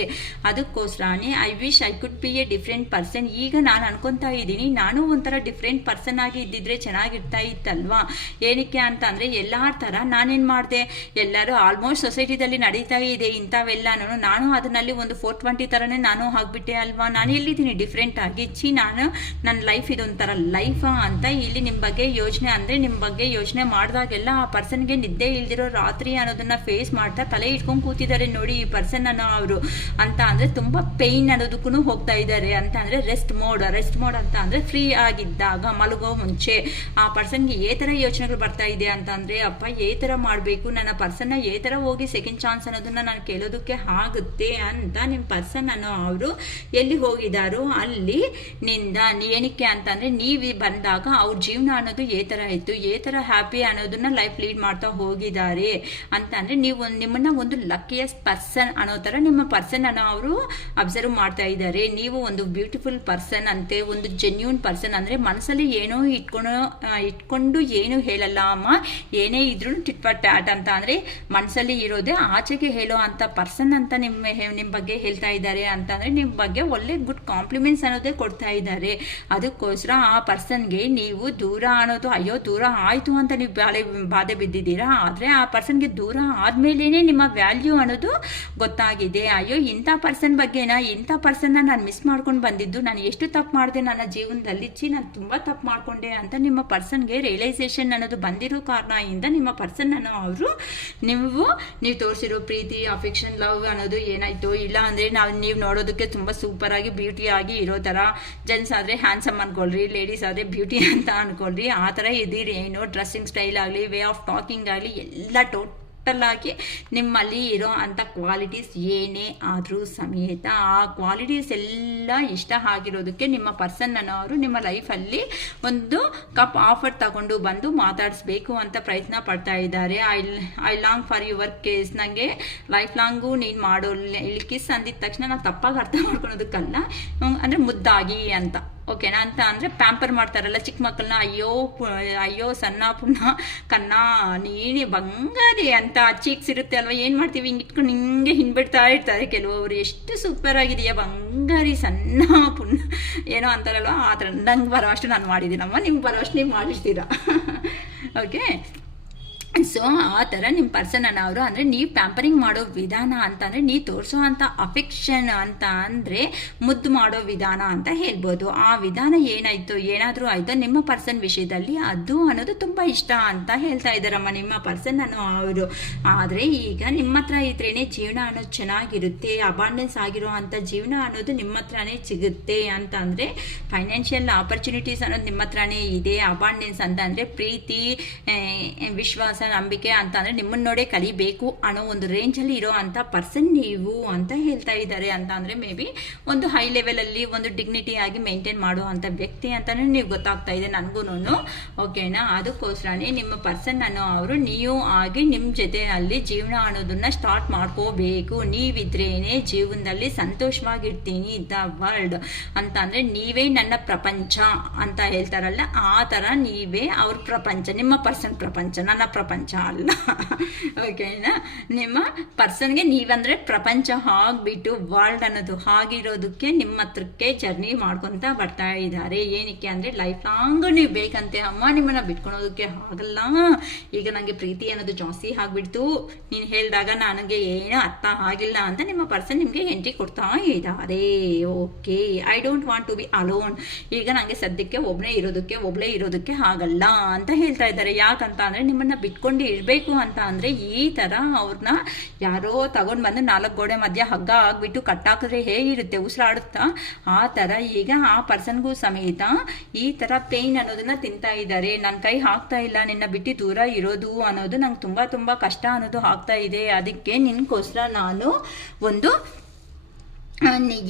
ಅದಕ್ಕೋಸ್ಕರನೇ I wish I could be a different person. ಈಗ ನಾನು ಅನ್ಕೊಂತಾ ಇದ್ದೀನಿ ನಾನು ಒಂಥರ ಡಿಫ್ರೆಂಟ್ ಪರ್ಸನ್ ಆಗಿ ಇದ್ದಿದ್ರೆ ಚೆನ್ನಾಗಿರ್ತಾ ಇತ್ತಲ್ವಾ. ಏನಕ್ಕೆ ಅಂತ ಅಂದರೆ ಎಲ್ಲರ ಥರ ನಾನೇನು ಮಾಡಿದೆ, ಎಲ್ಲರೂ ಆಲ್ಮೋಸ್ಟ್ ಸೊಸೈಟಿದಲ್ಲಿ ನಡೀತಾ ಇದೆ ಇಂಥವೆಲ್ಲನೂ, ನಾನು ಅದರಲ್ಲಿ ಒಂದು 420 ಥರನೇ ನಾನು ಆಗಿಬಿಟ್ಟೆ ಅಲ್ವಾ. ನಾನು ಎಲ್ಲಿದ್ದೀನಿ ಡಿಫ್ರೆಂಟ್ ಆಗಿ, ನಾನು ನನ್ನ ಲೈಫ್ ಇದೊಂಥರ ಲೈಫಾ ಅಂತ ಇಲ್ಲಿ ನಿಮ್ಮ ಬಗ್ಗೆ ಯೋಚನೆ ಅಂದರೆ ನಿಮ್ಮ ಬಗ್ಗೆ ಯೋಚನೆ ಮಾಡಿದಾಗೆಲ್ಲ ಆ ಪರ್ಸನ್ಗೆ ನಿದ್ದೆ ಇಲ್ದಿರೋ ರಾತ್ರಿ ಅನ್ನೋದನ್ನ ಫೇಸ್ ಮಾಡ್ತಾ ತಲೆ ಇಟ್ಕೊಂಡು ಕೂತಿದ್ದಾರೆ ನೋಡಿ ಈ ಪರ್ಸನ್ ಅನ್ನೋ ಅವರು ಅಂತ ಅಂದರೆ ತುಂಬ ಪೇಯ್ನ್ ಅನ್ನೋದಕ್ಕೂ ಹೋಗ್ತಾ ಇದ್ದಾರೆ. ಅಂತ ಅಂದರೆ ರೆಸ್ಟ್ ಮೋಡ್ ಅಂತ ಅಂದರೆ ಫ್ರೀ ಆಗಿದ್ದಾಗ ಮಲಗೋ ಮುಂಚೆ ಆ ಪರ್ಸನ್ಗೆ ಏ ಥರ ಯೋಚನೆಗಳು ಬರ್ತಾ ಇದೆ ಅಂತ ಅಂದರೆ ಅಪ್ಪ ಏ ಥರ ಮಾಡಬೇಕು, ನನ್ನ ಪರ್ಸನ್ನ ಏ ಥರ ಹೋಗಿ ಸೆಕೆಂಡ್ ಚಾನ್ಸ್ ಅನ್ನೋದನ್ನ ನಾನು ಕೇಳೋದಕ್ಕೆ ಆಗುತ್ತೆ ಅಂತ ನಿಮ್ಮ ಪರ್ಸನ್ ಅನ್ನೋ ಅವರು ಎಲ್ಲಿ ಹೋಗಿದ್ದಾರೋ ಅಲ್ಲಿ ನಿಂದ ಏನಕ್ಕೆ ಅಂತಂದರೆ ನೀವು ಬಂದಾಗ ಅವ್ರ ಜೀವನ ಅನ್ನೋದು ಏ ಥರ ಇತ್ತು, ಏ ಥರ ಹ್ಯಾಪಿ ಅನ್ನೋದನ್ನ ಲೈಫ್ ಲೀಡ್ ಮಾಡ್ತಾ ಹೋಗಿದ್ದಾರೆ ಅಂತ ಅಂದರೆ ನೀವು ನಿಮ್ಮನ್ನ ಒಂದು ಲಕ್ಕಿಯಸ್ಟ್ ಪರ್ಸನ್ ಅನ್ನೋ ಥರ ನಿಮ್ಮ ಪರ್ಸನ್ ಅನ್ನೋ ಅವರು ಅಬ್ಸರ್ವ್ ಮಾಡ್ತಾ ಇದ್ದಾರೆ. ನೀವು ಒಂದು ಬ್ಯೂಟಿಫುಲ್ ಪರ್ಸನ್ ಅಂತೆ, ಒಂದು ಜೆನ್ಯೂನ್ ಪರ್ಸನ್ ಅಂದರೆ ಮನಸ್ಸಲ್ಲಿ ಏನೋ ಇಟ್ಕೊಂಡು ಏನು ಹೇಳಲ್ಲ ಅಮ್ಮ, ಏನೇ ಇದ್ರೂ ಟಿಟ್ ಫಾರ್ ಟ್ಯಾಟ್ ಅಂತ ಅಂದರೆ ಮನಸ್ಸಲ್ಲಿ ಇರೋದೇ ಆಚೆಗೆ ಹೇಳೋ ಅಂಥ ಪರ್ಸನ್ ಅಂತ ನಿಮ್ಮ ಬಗ್ಗೆ ಹೇಳ್ತಾ ಇದ್ದಾರೆ ಅಂತ ಅಂದರೆ ನಿಮ್ಮ ಬಗ್ಗೆ ಒಳ್ಳೆ ಗುಡ್ ಕಾಂಪ್ಲಿಮೆಂಟ್ಸ್ ಅನ್ನೋದೇ ಕೊಡ್ತಾ ಇದ್ದಾರೆ. ಅದಕ್ಕೋಸ್ಕರ ಆ ಪರ್ಸನ್ಗೆ ನೀವು ದೂರ ಅನ್ನೋದು ಅಯ್ಯೋ ದೂರ ಆಯಿತು ಅಂತ ನೀವು ಬಾಧೆ ಬಿದ್ದಿದ್ದೀರಾ. ಆದರೆ ಆ ಪರ್ಸನ್ಗೆ ದೂರ ಆದಮೇಲೇ ನಿಮ್ಮ ವ್ಯಾಲ್ಯೂ ಅನ್ನೋದು ಗೊತ್ತಾಗಿದೆ. ಅಯ್ಯೋ ಇಂಥ ಪರ್ಸನ್ ಬಗ್ಗೆನಾ, ಇಂಥ ಪರ್ಸನ್ನ ನಾನು ಮಿಸ್ ಮಾಡ್ಕೊಂಡು ಬಂದಿದ್ದು, ನಾನು ಎಷ್ಟು ತಪ್ಪು ಮಾಡಿದೆ ನನ್ನ ಜೀವನದಲ್ಲಿ, ನಾನು ತುಂಬ ತಪ್ಪು ಮಾಡಿಕೊಂಡೆ ಅಂತ ನಿಮ್ಮ ಪರ್ಸನ್ಗೆ ರಿಯಲೈಸೇಷನ್ ಅನ್ನೋದು ಬಂದಿರೋ ಕಾರಣದಿಂದ ನಿಮ್ಮ ಪರ್ಸನ್ನನ್ನು ಅವರು ನೀವು ತೋರಿಸಿರೋ ಪ್ರೀತಿ, ಅಫೆಕ್ಷನ್, ಲವ್ ಅನ್ನೋದು ಏನಾಯಿತು, ಇಲ್ಲ ಅಂದರೆ ನೀವು ನೋಡೋದಕ್ಕೆ ತುಂಬ ಸೂಪರಾಗಿ ಬ್ಯೂಟಿಯಾಗಿ ಇರೋ ಥರ, ಜೆಂಟ್ಸ್ ಆದರೆ ಹ್ಯಾಂಡ್ಸಮ್ ಅಂದ್ಕೊಳ್ರಿ, ಲೇಡೀಸ್ ಆದರೆ ಬ್ಯೂಟಿ ಅಂತ ಅಂದ್ಕೊಳ್ರಿ, ಆ ಥರ ಇದ್ದೀರಿ ಏನು, ಡ್ರೆಸ್ಸಿಂಗ್ ಸ್ಟೈಲ್ ಆಗಲಿ, ವೇ ಆಫ್ ಟಾಕಿಂಗ್ ಆಗಲಿ, ಎಲ್ಲ ಟೋಟಲಾಗಿ ನಿಮ್ಮಲ್ಲಿ ಇರೋ ಅಂಥ ಕ್ವಾಲಿಟೀಸ್ ಏನೇ ಆದರೂ ಸಮೇತ ಆ ಕ್ವಾಲಿಟೀಸ್ ಎಲ್ಲ ಇಷ್ಟ ಆಗಿರೋದಕ್ಕೆ ನಿಮ್ಮ ಪರ್ಸನ್ನನ್ನು ಅವರು ನಿಮ್ಮ ಲೈಫಲ್ಲಿ ಒಂದು ಕಪ್ ಆಫರ್ ತಗೊಂಡು ಬಂದು ಮಾತಾಡಿಸ್ಬೇಕು ಅಂತ ಪ್ರಯತ್ನ ಪಡ್ತಾ ಇದ್ದಾರೆ. I long for your case, ನನಗೆ ಲೈಫ್ ಲಾಂಗು ನೀನು ಮಾಡೋ, ಇಲ್ಲಿ ಕಿಸ್ ಅಂದಿದ ತಕ್ಷಣ ನಾವು ತಪ್ಪಾಗಿ ಅರ್ಥ ಮಾಡ್ಕೊಳೋದಕ್ಕಲ್ಲ, ಅಂದರೆ ಮುದ್ದಾಗಿ ಅಂತ, ಓಕೆನಾ, ಅಂತ ಅಂದರೆ ಪ್ಯಾಂಪರ್ ಮಾಡ್ತಾರಲ್ಲ ಚಿಕ್ಕ ಮಕ್ಕಳನ್ನ, ಅಯ್ಯೋ ಸಣ್ಣ ಪುಣ್ಣ ಕನ್ನ ನೀನೇ ಬಂಗಾರಿ ಅಂತ ಚೀಕ್ಸ್ ಇರುತ್ತೆ ಅಲ್ವಾ, ಏನು ಮಾಡ್ತೀವಿ ಹಿಂಗೆ ಇಟ್ಕೊಂಡು ಹಿಂಗೆ ಹಿಂಬಿಡ್ತಾ ಇರ್ತಾರೆ ಕೆಲವೊಬ್ರು, ಎಷ್ಟು ಸೂಪರ್ ಆಗಿದೆಯಾ ಬಂಗಾರಿ ಸಣ್ಣ ಪುಣ್ಣ ಏನೋ ಅಂತಾರಲ್ವ, ಆ ಥರ ನಂಗೆ ಬರೋ ಅಷ್ಟು ನಾನು ಮಾಡಿದ್ದೀನಮ್ಮ, ನಿಮ್ಗೆ ಬರೋ ಅಷ್ಟು ನೀವು ಮಾಡಿರ್ತೀರಾ. ಓಕೆ, ಸೊ ಆ ಥರ ನಿಮ್ಮ ಪರ್ಸನನ್ನು ಅವರು ಅಂದರೆ ನೀವು ಪ್ಯಾಂಪರಿಂಗ್ ಮಾಡೋ ವಿಧಾನ ಅಂತಂದರೆ, ನೀವು ತೋರಿಸೋ ಅಂಥ ಅಫೆಕ್ಷನ್ ಅಂತ ಅಂದರೆ ಮುದ್ದು ಮಾಡೋ ವಿಧಾನ ಅಂತ ಹೇಳ್ಬೋದು. ಆ ವಿಧಾನ ಏನಾದರೂ ಆಯಿತು ನಿಮ್ಮ ಪರ್ಸನ್ ವಿಷಯದಲ್ಲಿ ಅದು ಅನ್ನೋದು ತುಂಬ ಇಷ್ಟ ಅಂತ ಹೇಳ್ತಾ ಇದ್ದಾರಮ್ಮ ನಿಮ್ಮ ಪರ್ಸನನ್ನು ಅವರು. ಆದರೆ ಈಗ ನಿಮ್ಮ ಹತ್ರ ಇದ್ರೇ ಜೀವನ ಅನ್ನೋದು ಚೆನ್ನಾಗಿರುತ್ತೆ, ಅಬಾಂಡೆನ್ಸ್ ಆಗಿರೋ ಅಂಥ ಜೀವನ ಅನ್ನೋದು ನಿಮ್ಮ ಹತ್ರನೇ ಸಿಗುತ್ತೆ ಅಂತ ಅಂದರೆ, ಫೈನಾನ್ಷಿಯಲ್ ಆಪರ್ಚುನಿಟೀಸ್ ಅನ್ನೋದು ನಿಮ್ಮ ಹತ್ರನೇ ಇದೆ. ಅಬಾಂಡೆನ್ಸ್ ಅಂತ ಅಂದರೆ ಪ್ರೀತಿ, ವಿಶ್ವಾಸ, ನಂಬಿಕೆ ಅಂತ ಅಂದರೆ ನಿಮ್ಮನ್ನ ನೋಡೇ ಕಲಿಬೇಕು ಅನ್ನೋ ಒಂದು ರೇಂಜಲ್ಲಿ ಇರೋ ಅಂಥ ಪರ್ಸನ್ ನೀವು ಅಂತ ಹೇಳ್ತಾ ಇದ್ದಾರೆ. ಅಂತ ಅಂದರೆ ಮೇ ಬಿ ಒಂದು ಹೈ ಲೆವೆಲಲ್ಲಿ ಒಂದು ಡಿಗ್ನಿಟಿ ಆಗಿ ಮೇಂಟೈನ್ ಮಾಡೋ ಅಂಥ ವ್ಯಕ್ತಿ ಅಂತಲೇ ನೀವು ಗೊತ್ತಾಗ್ತಾ ಇದೆ ನನಗೂ, ಓಕೆನಾ. ಅದಕ್ಕೋಸ್ಕರನೇ ನಿಮ್ಮ ಪರ್ಸನ್ನನ್ನು ಅವರು ನೀವು ಆಗಿ ನಿಮ್ಮ ಜೊತೆಯಲ್ಲಿ ಜೀವನ ಅನ್ನೋದನ್ನ ಸ್ಟಾರ್ಟ್ ಮಾಡ್ಕೋಬೇಕು. ನೀವಿದ್ರೇನೆ ಜೀವನದಲ್ಲಿ ಸಂತೋಷವಾಗಿರ್ತೀನಿ, ದ ವರ್ಲ್ಡ್ ಅಂತ ಅಂದರೆ ನೀವೇ ನನ್ನ ಪ್ರಪಂಚ ಅಂತ ಹೇಳ್ತಾರಲ್ಲ, ಆ ಥರ ನೀವೇ ಅವ್ರ ಪ್ರಪಂಚ, ನಿಮ್ಮ ಪರ್ಸನ್ ಪ್ರಪಂಚ, ನನ್ನ ಪ್ರಪಂಚ ಅಲ್ಲ, ಓಕೆನಾ. ನಿಮ್ಮ ಪರ್ಸನ್ಗೆ ನೀವಂದ್ರೆ ಪ್ರಪಂಚ ಆಗಿಬಿಟ್ಟು ವರ್ಲ್ಡ್ ಅನ್ನೋದು ಆಗಿರೋದಕ್ಕೆ ನಿಮ್ಮ ಹತ್ರಕ್ಕೆ ಜರ್ನಿ ಮಾಡ್ಕೊತ ಬರ್ತಾ ಇದ್ದಾರೆ. ಏನಕ್ಕೆ ಅಂದರೆ ಲೈಫ್ ಲಾಂಗ್ ನೀವು ಬೇಕಂತೆ ಅಮ್ಮ, ನಿಮ್ಮನ್ನ ಬಿಟ್ಕೊಳೋದಕ್ಕೆ ಆಗಲ್ಲ, ಈಗ ನನಗೆ ಪ್ರೀತಿ ಅನ್ನೋದು ಜಾಸ್ತಿ ಆಗಿಬಿಡ್ತು, ನೀನು ಹೇಳಿದಾಗ ನನಗೆ ಏನೂ ಅರ್ಥ ಆಗಿಲ್ಲ ಅಂತ ನಿಮ್ಮ ಪರ್ಸನ್ ನಿಮಗೆ ಎಂಟ್ರಿ ಕೊಡ್ತಾ ಇದ್ದಾರೆ. Okay, I don't want to be alone, ಈಗ ನನಗೆ ಸದ್ಯಕ್ಕೆ ಒಬ್ಬಳೇ ಇರೋದಕ್ಕೆ ಆಗಲ್ಲ ಅಂತ ಹೇಳ್ತಾ ಇದ್ದಾರೆ. ಯಾಕಂತ ಅಂದರೆ ನಿಮ್ಮನ್ನು ಬಿಟ್ಕೊಂಡು ಇರಬೇಕು ಅಂತ ಅಂದರೆ ಈ ಥರ ಅವ್ರನ್ನ ಯಾರೋ ತಗೊಂಡು ಬಂದು 4 ಗೋಡೆ ಮಧ್ಯೆ ಹಗ್ಗ ಆಗಿಬಿಟ್ಟು ಕಟ್ಟಾಕಿದ್ರೆ ಹೇಗಿರುತ್ತೆ, ಉಸಿರಾಡುತ್ತಾ, ಆ ಥರ ಈಗ ಆ ಪರ್ಸನ್ಗೂ ಸಮೇತ ಈ ಥರ ಪೇಯ್ನ್ ಅನ್ನೋದನ್ನ ತಿಂತಾ ಇದ್ದಾರೆ. ನನ್ನ ಕೈ ಆಗ್ತಾ ಇಲ್ಲ, ನಿನ್ನ ಬಿಟ್ಟು ದೂರ ಇರೋದು ಅನ್ನೋದು ನಂಗೆ ತುಂಬ ತುಂಬ ಕಷ್ಟ ಅನ್ನೋದು ಆಗ್ತಾ ಇದೆ, ಅದಕ್ಕೆ ನಿನ್ಗೋಸ್ಕರ ನಾನು ಒಂದು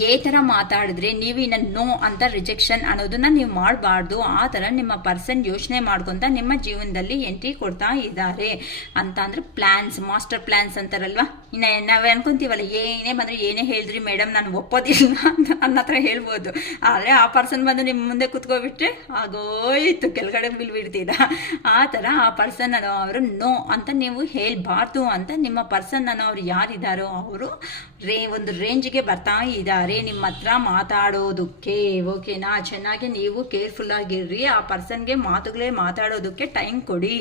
ಏ ಥರ ಮಾತಾಡಿದ್ರೆ ನೀವು ಇನ್ನು ನೋ ಅಂತ ರಿಜೆಕ್ಷನ್ ಅನ್ನೋದನ್ನ ನೀವು ಮಾಡಬಾರ್ದು. ಆ ಥರ ನಿಮ್ಮ ಪರ್ಸನ್ ಯೋಚನೆ ಮಾಡ್ಕೊತ ನಿಮ್ಮ ಜೀವನದಲ್ಲಿ ಎಂಟ್ರಿ ಕೊಡ್ತಾ ಇದ್ದಾರೆ ಅಂತ ಅಂದರೆ ಪ್ಲ್ಯಾನ್ಸ್, ಮಾಸ್ಟರ್ ಪ್ಲ್ಯಾನ್ಸ್ ಅಂತಾರಲ್ವ, ಇನ್ನು ನಾವು ಅನ್ಕೊಂತೀವಲ್ಲ ಏನೇ ಬಂದರೆ ಏನೇ ಹೇಳಿದ್ರಿ ಮೇಡಮ್ ನಾನು ಒಪ್ಪೋದಿಲ್ಲ ಅಂತ ಹತ್ರ ಹೇಳ್ಬೋದು. ಆದರೆ ಆ ಪರ್ಸನ್ ಬಂದು ನಿಮ್ಮ ಮುಂದೆ ಕುತ್ಕೊಬಿಟ್ರೆ ಆಗೋಯ್ತು, ಕೆಳಗಡೆ ಬಿಡ್ತೀರಾ. ಆ ಥರ ಆ ಪರ್ಸನ್ ಅವರು ನೋ ಅಂತ ನೀವು ಹೇಳಬಾರ್ದು ಅಂತ ನಿಮ್ಮ ಪರ್ಸನ್ ಅವ್ರು ಯಾರಿದ್ದಾರೋ ಅವರು ಒಂದು ರೇಂಜ್ಗೆ ಬರ್ತಾ ಇದ್ದಾರೆ ನಿಮ್ಮ ಹತ್ರ ಮಾತಾಡೋದಕ್ಕೆ, ಓಕೆನಾ. ಚೆನ್ನಾಗಿ ನೀವು ಕೇರ್ಫುಲ್ ಆಗಿರ್ರಿ, ಆ ಪರ್ಸನ್ಗೆ ಮಾತಾಡೋದಕ್ಕೆ ಟೈಮ್ ಕೊಡಿ.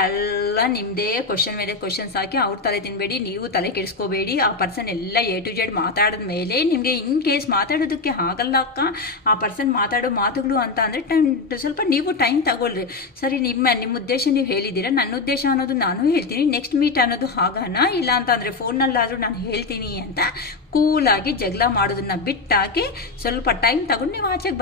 ಎಲ್ಲ ನಿಮ್ಮದೇ ಕ್ವಶನ್ ಮೇಲೆ ಕ್ವಶನ್ಸ್ ಹಾಕಿ ಅವ್ರ ತಲೆ ತಿನ್ಬೇಡಿ, ನೀವು ತಲೆ ಕೆಡಿಸ್ಕೋಬೇಡಿ. ಆ ಪರ್ಸನ್ ಎಲ್ಲ A to Z ಮಾತಾಡಿದ ಮೇಲೆ ನಿಮಗೆ ಇನ್ ಕೇಸ್ ಮಾತಾಡೋದಕ್ಕೆ ಆಗಲ್ಲ ಅಕ್ಕ, ಆ ಪರ್ಸನ್ ಮಾತಾಡೋ ಮಾತುಗಳು ಅಂತ ಅಂದರೆ ಸ್ವಲ್ಪ ನೀವು ಟೈಮ್ ತಗೊಳ್ರಿ. ಸರಿ, ನಿಮ್ಮ ಉದ್ದೇಶ ನೀವು ಹೇಳಿದ್ದೀರಾ, ನನ್ನ ಉದ್ದೇಶ ಅನ್ನೋದು ನಾನು ಹೇಳ್ತೀನಿ, ನೆಕ್ಸ್ಟ್ ಮೀಟ್ ಅನ್ನೋದು ಆಗೋಣ, ಇಲ್ಲ ಅಂತ ಅಂದರೆ ಫೋನಲ್ಲಾದರೂ ನಾನು ಹೇಳ್ತೀನಿ ಅಂತ ಕೂಲಾಗಿ ಜಗಳ ಮಾಡೋದನ್ನ ಬಿಟ್ಟಾಕಿ ಸ್ವಲ್ಪ ಟೈಮ್ ತಗೊಂಡು ನೀವು ಆಚೆಗೆ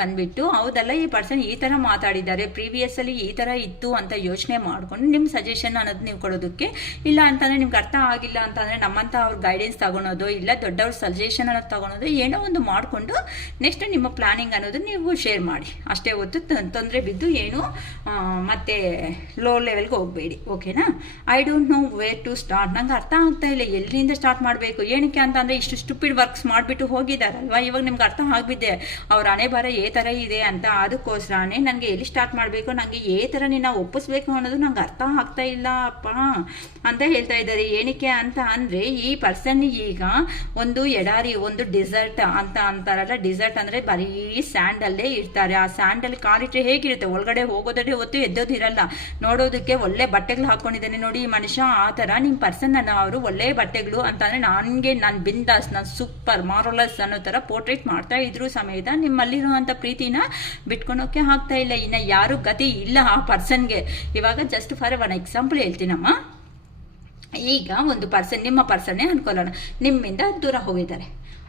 ಬಂದುಬಿಟ್ಟು ಹೌದಲ್ಲ ಈ ಪರ್ಸನ್ ಈ ಥರ ಮಾತಾಡಿದ್ದಾರೆ, ಪ್ರೀವಿಯಸ್ಸಲ್ಲಿ ಈ ಥರ ಇತ್ತು ಅಂತ ಯೋಚನೆ ಮಾಡಿಕೊಂಡು ನಿಮ್ಮ ಸಜೆಷನ್ ಅನ್ನೋದು ನೀವು ಕೊಡೋದಕ್ಕೆ, ಇಲ್ಲ ಅಂತಂದರೆ ನಿಮ್ಗೆ ಅರ್ಥ ಆಗಿಲ್ಲ ಅಂತಂದರೆ ನಮ್ಮಂಥ ಅವ್ರ ಗೈಡೆನ್ಸ್ ತಗೊಳೋದು, ಇಲ್ಲ ದೊಡ್ಡವ್ರ ಸಜೆಷನ್ ಅನ್ನೋದು ತಗೊಳೋದು, ಏನೋ ಒಂದು ಮಾಡಿಕೊಂಡು ನೆಕ್ಸ್ಟ್ ನಿಮ್ಮ ಪ್ಲಾನಿಂಗ್ ಅನ್ನೋದು ನೀವು ಶೇರ್ ಮಾಡಿ. ಅಷ್ಟೇ ಹೊತ್ತು ತೊಂದರೆ ಬಿದ್ದು ಏನು ಮತ್ತೆ ಲೋ ಲೆವೆಲ್ಗೆ ಹೋಗಬೇಡಿ, ಓಕೆನಾ. I don't know where to start, ನಂಗೆ ಅರ್ಥ ಆಗ್ತಾ ಇಲ್ಲ ಎಲ್ಲಿಂದ ಸ್ಟಾರ್ಟ್ ಮಾಡಬೇಕು, ಏನಕ್ಕೆ ಅಂತ ಅಂದರೆ ಇಷ್ಟು ಸ್ಟುಪಿಡ್ ವರ್ಕ್ಸ್ ಮಾಡಿಬಿಟ್ಟು ಹೋಗಿದ್ದಾರಲ್ವ, ಇವಾಗ ನಿಮ್ಗೆ ಅರ್ಥ ಆಗಿಬಿದ್ದೆ ಅವ್ರ ಹಣೆ ಬರ ಥರ ಇದೆ ಅಂತ. ಅದಕ್ಕೋಸ್ಕರನೇ ನನಗೆ ಎಲ್ಲಿ ಸ್ಟಾರ್ಟ್ ಮಾಡಬೇಕು, ನನಗೆ ಥರ ನಿನ್ನ ಒಪ್ಪಿಸ್ಬೇಕು ಅನ್ನೋದು ನಂಗೆ ಅರ್ಥ ಆಗ್ತಾ ಇಲ್ಲ ಅಪ್ಪ ಅಂತ ಹೇಳ್ತಾ ಇದ್ದಾರೆ. ಏನಕ್ಕೆ ಅಂತ ಅಂದರೆ ಈ ಪರ್ಸನ್ ಈಗ ಒಂದು ಎಡಾರಿ, ಒಂದು ಡಿಸರ್ಟ್ ಅಂತ ಅಂತಾರಲ್ಲ, ಡಿಸರ್ಟ್ ಅಂದರೆ ಬರೀ ಸ್ಯಾಂಡಲ್ಲೇ ಇರ್ತಾರೆ. ಆ ಸ್ಯಾಂಡಲ್ಲಿ ಕಾಲಿಟ್ರೆ ಹೇಗಿರುತ್ತೆ, ಒಳಗಡೆ ಹೋಗೋದ್ರೆ ಹೊತ್ತು ಎದ್ದೋದಿರಲ್ಲ, ನೋಡೋದಕ್ಕೆ ಒಳ್ಳೆ ಬಟ್ಟೆಗಳು ಹಾಕೊಂಡಿದ್ದಾನೆ ನೋಡಿ ಈ ಮನುಷ್ಯ. ಆ ಥರ ನಿಮ್ಮ ಪರ್ಸನ್ ಅವರು ಒಳ್ಳೆ ಬಟ್ಟೆಗಳು ಅಂತಂದರೆ ನಾನು ಬಿಂದಾಸ್, ನಾನು ಸೂಪರ್ ಮಾರೋಲಸ್ ಅನ್ನೋ ಥರ ಪೋರ್ಟ್ರೇಟ್ ಮಾಡ್ತಾ ಇದ್ರು ಸಮೇತ ನಿಮ್ಮಲ್ಲಿರುವಂಥ ಪ್ರೀತಿನ ಬಿಟ್ಕೊಳೋಕೆ ಆಗ್ತಾ ಇಲ್ಲ. ಇನ್ನು ಯಾರು ಗತಿ ಇಲ್ಲ ಆ ಪರ್ಸನ್ಗೆ. ಇವಾಗ ಜಸ್ಟ್ ಫಾರ್ ಒನ್ ಎಕ್ಸಾಂಪಲ್ ಹೇಳ್ತೀನಮ್ಮ. ಈಗ ಒಂದು ಪರ್ಸನ್, ನಿಮ್ಮ ಪರ್ಸನ್ನೇ ಅನ್ಕೊಳ್ಳೋಣ, ನಿಮ್ಮಿಂದ ದೂರ ಹೋಗಿದ್ದಾರೆ.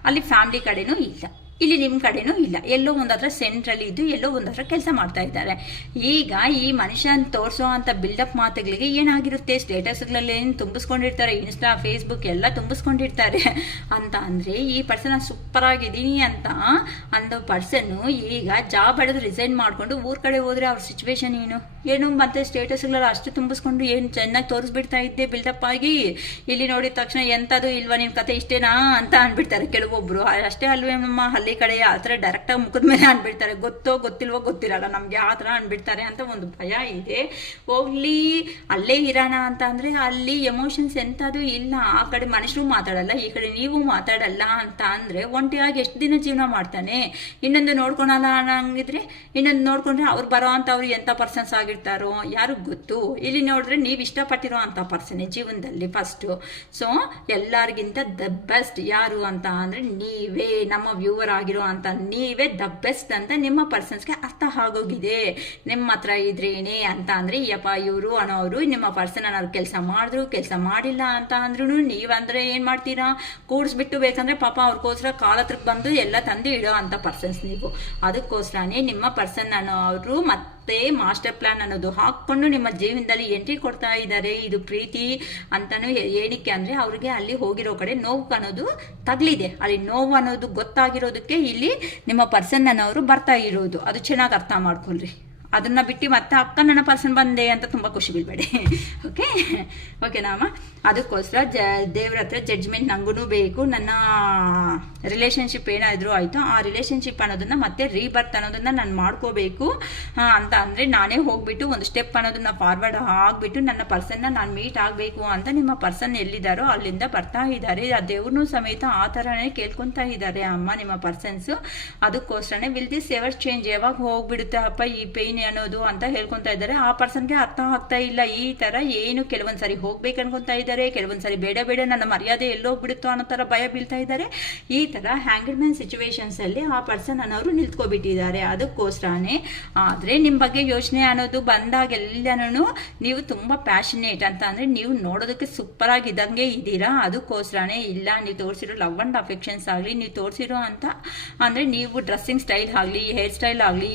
ಅಲ್ಲಿ ಫ್ಯಾಮಿಲಿ ಕಡೆನೂ ಇಲ್ಲ, ಇಲ್ಲಿ ನಿಮ್ಮ ಕಡೆನೂ ಇಲ್ಲ, ಎಲ್ಲೋ ಒಂದತ್ರ ಸೆಂಟ್ರಲ್ಲಿ ಇದ್ದು ಎಲ್ಲೋ ಒಂದತ್ರ ಕೆಲಸ ಮಾಡ್ತಾ ಇದ್ದಾರೆ. ಈಗ ಈ ಮನುಷ್ಯನ ತೋರಿಸೋ ಅಂತ ಬಿಲ್ಡಪ್ ಮಾತುಗಳಿಗೆ ಏನಾಗಿರುತ್ತೆ, ಸ್ಟೇಟಸ್ಗಳಲ್ಲಿ ಏನು ತುಂಬಿಸ್ಕೊಂಡಿರ್ತಾರೆ, ಇನ್ಸ್ಟಾ ಫೇಸ್ಬುಕ್ ಎಲ್ಲ ತುಂಬಿಸ್ಕೊಂಡಿರ್ತಾರೆ ಅಂತ ಅಂದರೆ ಈ ಪರ್ಸನ್ ಸೂಪರ್ ಆಗಿದ್ದೀನಿ ಅಂತ ಅಂದ ಪರ್ಸನ್ನು ಈಗ ಜಾಬ್ ಹಿಡಿದು ರಿಸೈನ್ ಮಾಡಿಕೊಂಡು ಊರ ಕಡೆ ಹೋದರೆ ಅವ್ರ ಸಿಚುವೇಶನ್ ಏನು ಮತ್ತೆ ಸ್ಟೇಟಸ್ಗಳಲ್ಲಿ ಅಷ್ಟು ತುಂಬಿಸ್ಕೊಂಡು ಏನು ಚೆನ್ನಾಗಿ ತೋರಿಸ್ಬಿಡ್ತಾ ಇದ್ದೆ ಬಿಲ್ಡಪ್ ಆಗಿ, ಇಲ್ಲಿ ನೋಡಿದ ತಕ್ಷಣ ಎಂಥದ್ದು ಇಲ್ವಾ ನಿನ್ನ ಕತೆ ಇಷ್ಟೇನಾ ಅಂತ ಅಂದ್ಬಿಡ್ತಾರೆ ಕೆಲವೊಬ್ಬರು. ಅಷ್ಟೇ ಅಲ್ವೇ ನಮ್ಮ ಹಳ್ಳಿ ಕಡೆ ಆ ಥರ ಡೈರೆಕ್ಟಾಗಿ ಮುಖದ ಮೇಲೆ ಅಂದ್ಬಿಡ್ತಾರೆ, ಗೊತ್ತೋ ಗೊತ್ತಿಲ್ವೋ ಗೊತ್ತಿರಲ್ಲ ನಮಗೆ, ಆ ಥರ ಅಂದ್ಬಿಡ್ತಾರೆ ಅಂತ ಒಂದು ಭಯ ಇದೆ. ಹೋಗ್ಲಿ ಅಲ್ಲೇ ಇರೋಣ ಅಂತ ಅಂದರೆ ಅಲ್ಲಿ ಎಮೋಷನ್ಸ್ ಎಂಥದ್ದು ಇಲ್ಲ. ಆ ಕಡೆ ಮನುಷ್ಯರು ಮಾತಾಡಲ್ಲ, ಈ ಕಡೆ ನೀವು ಮಾತಾಡಲ್ಲ ಅಂತ ಅಂದರೆ ಒಂಟಿಯಾಗಿ ಎಷ್ಟು ದಿನ ಜೀವನ ಮಾಡ್ತಾನೆ. ಇನ್ನೊಂದು ನೋಡ್ಕೊಳಲ್ಲ ಅನ್ನಂಗಿದ್ರೆ ಇನ್ನೊಂದು ನೋಡ್ಕೊಂಡ್ರೆ ಅವ್ರು ಬರೋ ಅಂಥವ್ರು ಎಂಥ ಪರ್ಸನ್ಸ್ ಆಗಿರ್ತಾರೋ ಯಾರಿಗೂ ಗೊತ್ತು. ಇಲ್ಲಿ ನೋಡಿದ್ರೆ ನೀವು ಇಷ್ಟಪಟ್ಟಿರೋ ಅಂಥ ಪರ್ಸನ್ನೇ ಜೀವನದಲ್ಲಿ ಫಸ್ಟು. ಸೊ ಎಲ್ಲರಿಗಿಂತ ದ ಬೆಸ್ಟ್ ಯಾರು ಅಂತ ಅಂದರೆ ನೀವೇ, ನಮ್ಮ ವ್ಯೂವರ್ ಆಗಿರೋ ಅಂತ ನೀವೇ ದ ಬೆಸ್ಟ್ ಅಂತ ನಿಮ್ಮ ಪರ್ಸನ್ಸ್ಗೆ ಅರ್ಥ ಆಗೋಗಿದೆ. ನಿಮ್ಮ ಹತ್ರ ಇದ್ರೇನೆ ಅಂತ ಅಂದರೆ ಯಪ್ಪ ಇವರು ಅನ್ನೋರು ನಿಮ್ಮ ಪರ್ಸನ್ ಅನ್ನೋರು ಕೆಲಸ ಮಾಡಿದ್ರು ಕೆಲಸ ಮಾಡಿಲ್ಲ ಅಂತ ಅಂದ್ರೂ ನೀವಂದರೆ ಏನು ಮಾಡ್ತೀರಾ, ಕೂಡಿಸ್ಬಿಟ್ಟು ಬೇಕಂದರೆ ಪಾಪ ಅವ್ರಿಗೋಸ್ಕರ ಕಾಲ ಹತ್ರಕ್ಕೆ ಬಂದು ಎಲ್ಲ ತಂದು ಇಡೋ ಅಂಥ ಪರ್ಸನ್ಸ್ ನೀವು. ಅದಕ್ಕೋಸ್ಕರನೇ ನಿಮ್ಮ ಪರ್ಸನ್ ಅನ್ನೋರು ಮತ್ತೆ ಮಾಸ್ಟರ್ ಪ್ಲಾನ್ ಅನ್ನೋದು ಹಾಕ್ಕೊಂಡು ನಿಮ್ಮ ಜೀವನದಲ್ಲಿ ಎಂಟ್ರಿ ಕೊಡ್ತಾ ಇದ್ದಾರೆ. ಇದು ಪ್ರೀತಿ ಅಂತಾನು ಏನಕ್ಕೆ ಅಂದರೆ ಅವ್ರಿಗೆ ಅಲ್ಲಿ ಹೋಗಿರೋ ಕಡೆ ನೋವು ಅನ್ನೋದು ತಗಲಿದೆ, ಅಲ್ಲಿ ನೋವು ಅನ್ನೋದು ಗೊತ್ತಾಗಿರೋದಕ್ಕೆ ಇಲ್ಲಿ ನಿಮ್ಮ ಪರ್ಸನ್ ಅನ್ನೋರು ಬರ್ತಾ ಇರೋದು. ಅದು ಚೆನ್ನಾಗಿ ಅರ್ಥ ಮಾಡ್ಕೊಳ್ರಿ. ಅದನ್ನು ಬಿಟ್ಟು ಮತ್ತೆ ಅಕ್ಕ ನನ್ನ ಪರ್ಸನ್ ಬಂದೆ ಅಂತ ತುಂಬ ಖುಷಿ ಬೀಳ್ಬೇಡಿ. ಓಕೆನಮ್ಮ. ಅದಕ್ಕೋಸ್ಕರ ದೇವ್ರ ಹತ್ರ ಜಡ್ಜ್ಮೆಂಟ್ ನನಗೂ ಬೇಕು. ನನ್ನ ರಿಲೇಷನ್ಶಿಪ್ ಏನಾದರೂ ಆಯಿತು ಆ ರಿಲೇಷನ್ಶಿಪ್ ಅನ್ನೋದನ್ನು ಮತ್ತೆ ರೀಬರ್ತ್ ಅನ್ನೋದನ್ನು ನಾನು ಮಾಡ್ಕೋಬೇಕು ಅಂತ ಅಂದರೆ ನಾನೇ ಹೋಗ್ಬಿಟ್ಟು ಒಂದು ಸ್ಟೆಪ್ ಅನ್ನೋದನ್ನು ಫಾರ್ವರ್ಡ್ ಆಗಿಬಿಟ್ಟು ನನ್ನ ಪರ್ಸನ್ನ ನಾನು ಮೀಟ್ ಆಗಬೇಕು ಅಂತ ನಿಮ್ಮ ಪರ್ಸನ್ ಎಲ್ಲಿದ್ದಾರೋ ಅಲ್ಲಿಂದ ಬರ್ತಾ ಇದ್ದಾರೆ. ಆ ದೇವ್ರನ್ನೂ ಸಮೇತ ಆ ಥರನೇ ಕೇಳ್ಕೊತಾ ಇದ್ದಾರೆ ಅಮ್ಮ ನಿಮ್ಮ ಪರ್ಸನ್ಸು. ಅದಕ್ಕೋಸ್ಕರನೇ ವಿಲ್ ದಿಸ್ ಎವರ್ ಚೇಂಜ್, ಯಾವಾಗ ಹೋಗ್ಬಿಡುತ್ತೆ ಅಪ್ಪ ಈ ಪೇಯ್ನ್ ಅನ್ನೋದು ಅಂತ ಹೇಳ್ಕೊತಾ ಇದ್ದಾರೆ. ಆ ಪರ್ಸನ್ಗೆ ಅರ್ಥ ಆಗ್ತಾ ಇಲ್ಲ ಈ ಥರ ಏನು. ಕೆಲವೊಂದ್ಸರಿ ಹೋಗ್ಬೇಕು ಅನ್ಕೊತಾ ಇದ್ದಾರೆ, ಕೆಲವೊಂದ್ಸರಿ ಬೇಡ ಬೇಡ ನನ್ನ ಮರ್ಯಾದೆ ಎಲ್ಲೋಗ್ಬಿಡುತ್ತೋ ಅನ್ನೋ ಥರ ಭಯ ಬೀಳ್ತಾ ಇದ್ದಾರೆ. ಈ ಥರ ಹ್ಯಾಂಗ್ಡ್ ಮ್ಯಾನ್ ಸಿಚುವೇಶನ್ಸ್ ಅಲ್ಲಿ ಆ ಪರ್ಸನ್ ಅನ್ನೋರು ನಿಂತ್ಕೊಬಿಟ್ಟಿದ್ದಾರೆ. ಅದಕ್ಕೋಸ್ಕರನೇ ಆದರೆ ನಿಮ್ಮ ಬಗ್ಗೆ ಯೋಚನೆ ಅನ್ನೋದು ಬಂದಾಗೆಲ್ಲನೂ ನೀವು ತುಂಬ ಪ್ಯಾಷನೇಟ್ ಅಂತ ಅಂದರೆ ನೀವು ನೋಡೋದಕ್ಕೆ ಸೂಪರ್ ಆಗಿದ್ದಂಗೆ ಇದ್ದೀರಾ. ಅದಕ್ಕೋಸ್ಕರನೇ ಇಲ್ಲ ನೀವು ತೋರಿಸಿರೋ ಲವ್ ಅಂಡ್ ಅಫೆಕ್ಷನ್ಸ್ ಆಗಲಿ, ನೀವು ತೋರಿಸಿರೋ ಅಂತ ಅಂದರೆ ನೀವು ಡ್ರೆಸ್ಸಿಂಗ್ ಸ್ಟೈಲ್ ಆಗಲಿ, ಹೇರ್ ಸ್ಟೈಲ್ ಆಗಲಿ,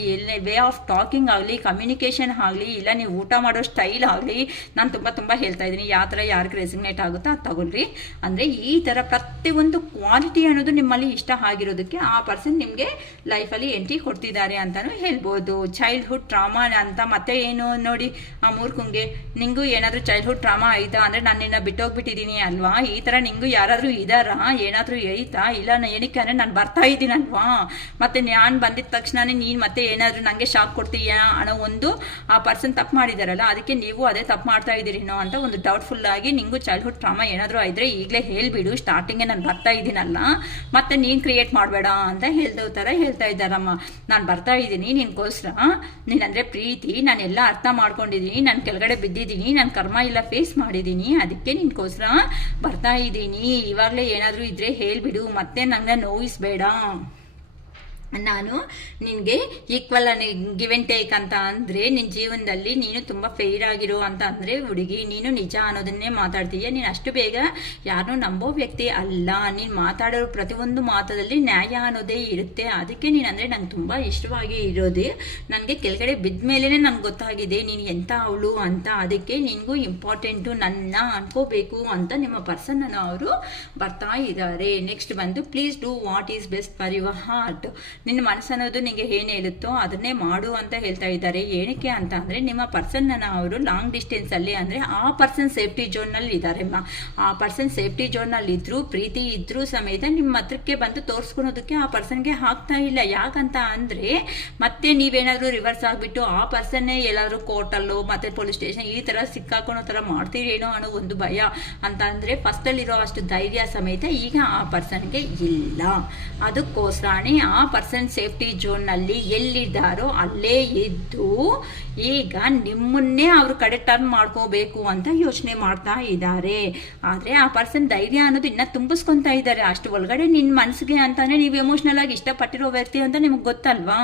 ವೇ ಆಫ್ ಟಾಕಿಂಗ್ ಆಗಲಿ, ಕಮ್ಯುನಿಕೇಷನ್ ಆಗಲಿ, ಇಲ್ಲ ನೀವು ಊಟ ಮಾಡೋ ಸ್ಟೈಲ್ ಆಗಲಿ, ನಾನು ತುಂಬ ಹೇಳ್ತಾ ಇದ್ದೀನಿ. ಯಾವ ಥರ ಯಾರಿಗೆ ರೆಸಿಗ್ನೇಟ್ ಆಗುತ್ತೋ ಅದು ತಗೊಳ್ರಿ. ಅಂದರೆ ಈ ಥರ ಪ್ರತಿಯೊಂದು ಕ್ವಾಲಿಟಿ ಅನ್ನೋದು ನಿಮ್ಮಲ್ಲಿ ಇಷ್ಟ ಆಗಿರೋದಕ್ಕೆ ಆ ಪರ್ಸನ್ ನಿಮಗೆ ಲೈಫಲ್ಲಿ ಎಂಟ್ರಿ ಕೊಡ್ತಿದ್ದಾರೆ ಅಂತಲೂ ಹೇಳ್ಬೋದು. ಚೈಲ್ಡ್ಹುಡ್ ಟ್ರಾಮಾ ಅಂತ ಮತ್ತೆ ಏನು ನೋಡಿ ಆ ಮೂರ್ಖಂಗೆ, ನಿಂಗೂ ಏನಾದರೂ ಚೈಲ್ಡ್ಹುಡ್ ಟ್ರಾಮಾ ಆಯಿತಾ ಅಂದರೆ ನಾನು ನಿನ್ನ ಬಿಟ್ಟೋಗ್ಬಿಟ್ಟಿದ್ದೀನಿ ಅಲ್ವಾ, ಈ ಥರ ನಿಂಗೂ ಯಾರಾದರೂ ಇದ್ದಾರಾ, ಏನಾದರೂ ಐತಾ, ಇಲ್ಲ ಏನಕ್ಕೆ ಅಂದರೆ ನಾನು ಬರ್ತಾ ಇದ್ದೀನಲ್ವಾ, ಮತ್ತು ನಾನು ಬಂದಿದ್ದ ತಕ್ಷಣನೇ ನೀನು ಮತ್ತೆ ಏನಾದರೂ ನನಗೆ ಶಾಕ್ ಕೊಡ್ತೀಯಾ ಅನ್ನೋ ಒಂದು ಆ ಪರ್ಸನ್ ತಪ್ಪು ಮಾಡಿದಾರಲ್ಲ, ಅದಕ್ಕೆ ನೀವು ಅದೇ ತಪ್ಪು ಮಾಡ್ತಾ ಇದ್ದೀರಿನೋ ಅಂತ ಒಂದು ಡೌಟ್ಫುಲ್ ಆಗಿ ನಿಂಗೂ ಚೈಲ್ಡ್ಹುಡ್ ಟ್ರಾಮಾ ಏನಾದರೂ ಇದ್ರೆ ಈಗಲೇ ಹೇಳ್ಬಿಡು, ಸ್ಟಾರ್ಟಿಂಗೇ ನಾನು ಬರ್ತಾ ಇದ್ದೀನಲ್ಲ ಮತ್ತೆ ನೀನು ಕ್ರಿಯೇಟ್ ಮಾಡಬೇಡ ಅಂತ ಹೇಳ್ದವ್ ಥರ ಹೇಳ್ತಾ ಇದ್ದಾರಮ್ಮ. ನಾನು ಬರ್ತಾ ಇದ್ದೀನಿ ನಿನ್ಗೋಸ್ಕರ, ನೀನಂದರೆ ಪ್ರೀತಿ, ನಾನೆಲ್ಲ ಅರ್ಥ ಮಾಡ್ಕೊಂಡಿದ್ದೀನಿ, ನಾನು ಕೆಳಗಡೆ ಬಿದ್ದಿದ್ದೀನಿ, ನಾನು ಕರ್ಮ ಎಲ್ಲ ಫೇಸ್ ಮಾಡಿದ್ದೀನಿ, ಅದಕ್ಕೆ ನಿನ್ಗೋಸ್ಕರ ಬರ್ತಾ ಇದ್ದೀನಿ. ಇವಾಗಲೇ ಏನಾದರೂ ಇದ್ರೆ ಹೇಳ್ಬಿಡು, ಮತ್ತೆ ನನ್ನ ನೋಯಿಸ್ಬೇಡ, ನಾನು ನಿನಗೆ ಈಕ್ವಲ್ ಗಿವ್ ಆ್ಯಂಡ್ ಟೇಕ್ ಅಂತ ಅಂದರೆ ನಿನ್ನ ಜೀವನದಲ್ಲಿ ನೀನು ತುಂಬ ಫೇರ್ ಆಗಿರೋ ಅಂತ ಅಂದರೆ ಹುಡುಗಿ ನೀನು ನಿಜ ಅನ್ನೋದನ್ನೇ ಮಾತಾಡ್ತೀಯ. ನೀನು ಅಷ್ಟು ಬೇಗ ಯಾರನ್ನೂ ನಂಬೋ ವ್ಯಕ್ತಿ ಅಲ್ಲ. ನೀನು ಮಾತಾಡೋ ಪ್ರತಿಯೊಂದು ಮಾತದಲ್ಲಿ ನ್ಯಾಯ ಅನ್ನೋದೇ ಇರುತ್ತೆ. ಅದಕ್ಕೆ ನೀನು ಅಂದರೆ ನಂಗೆ ತುಂಬ ಇಷ್ಟವಾಗಿ ಇರೋದೇ, ನನಗೆ ಕೆಳಗಡೆ ಬಿದ್ದ ಮೇಲೇ ನನಗೆ ಗೊತ್ತಾಗಿದೆ ನೀನು ಎಂಥ ಅವಳು ಅಂತ. ಅದಕ್ಕೆ ನಿನಗೂ ಇಂಪಾರ್ಟೆಂಟು ನನ್ನ ಅನ್ಕೋಬೇಕು ಅಂತ ನಿಮ್ಮ ಪರ್ಸನ್ ಅವರು ಬರ್ತಾ ಇದ್ದಾರೆ. ನೆಕ್ಸ್ಟ್ ಬಂದು please do what is best for your heart. ನಿನ್ನ ಮನಸ್ಸು ಅನ್ನೋದು ನಿಮಗೆ ಏನು ಹೇಳುತ್ತೋ ಅದನ್ನೇ ಮಾಡು ಅಂತ ಹೇಳ್ತಾ ಇದ್ದಾರೆ. ಏನಕ್ಕೆ ಅಂತ ಅಂದರೆ ನಿಮ್ಮ ಪರ್ಸನ್ನ ಅವರು ಲಾಂಗ್ ಡಿಸ್ಟೆನ್ಸಲ್ಲಿ ಅಂದರೆ ಆ ಪರ್ಸನ್ ಸೇಫ್ಟಿ ಝೋನ್ನಲ್ಲಿ ಇದ್ದಾರೆ. ಆ ಪರ್ಸನ್ ಸೇಫ್ಟಿ ಝೋನ್ನಲ್ಲಿ ಇದ್ರೂ ಪ್ರೀತಿ ಇದ್ರೂ ಸಮೇತ ನಿಮ್ಮ ಹತ್ರಕ್ಕೆ ಬಂದು ತೋರಿಸ್ಕೊಳೋದಕ್ಕೆ ಆ ಪರ್ಸನ್ಗೆ ಆಗ್ತಾ ಇಲ್ಲ. ಯಾಕಂತ ಅಂದರೆ ಮತ್ತೆ ನೀವೇನಾದರೂ ರಿವರ್ಸ್ ಆಗಿಬಿಟ್ಟು ಆ ಪರ್ಸನ್ನೇ ಎಲ್ಲಾದರೂ ಕೋರ್ಟಲ್ಲೋ ಮತ್ತೆ ಪೊಲೀಸ್ ಸ್ಟೇಷನ್ ಈ ಥರ ಸಿಕ್ಕಾಕೊಳೋ ಥರ ಮಾಡ್ತೀರೇನೋ ಅನ್ನೋ ಒಂದು ಭಯ. ಅಂತ ಅಂದರೆ ಫಸ್ಟಲ್ಲಿರೋ ಅಷ್ಟು ಧೈರ್ಯ ಸಮೇತ ಈಗ ಆ ಪರ್ಸನ್ಗೆ ಇಲ್ಲ. ಅದಕ್ಕೋಸ್ಕರನೇ ಆ ಪರ್ಸನ್ ಸೇಫ್ಟಿ ಝೋನ್ನಲ್ಲಿ ಎಲ್ಲಿದ್ದಾರೋ ಅಲ್ಲೇ ಇದ್ದು ಈಗ ನಿಮ್ಮನ್ನೇ ಅವ್ರ ಕಡೆ ಟರ್ನ್ ಮಾಡ್ಕೋಬೇಕು ಅಂತ ಯೋಚನೆ ಮಾಡ್ತಾ ಇದ್ದಾರೆ. ಆದರೆ ಆ ಪರ್ಸನ್ ಧೈರ್ಯ ಅನ್ನೋದು ಇನ್ನೂ ತುಂಬಿಸ್ಕೊತಾ ಇದ್ದಾರೆ. ಅಷ್ಟು ಒಳಗಡೆ ನಿನ್ನ ಮನಸ್ಸಿಗೆ ಅಂತಾನೆ ನೀವು ಎಮೋಷ್ನಲ್ ಆಗಿ ಇಷ್ಟಪಟ್ಟಿರೋ ವ್ಯಕ್ತಿ ಅಂತ ನಿಮ್ಗೆ ಗೊತ್ತಲ್ವಾ,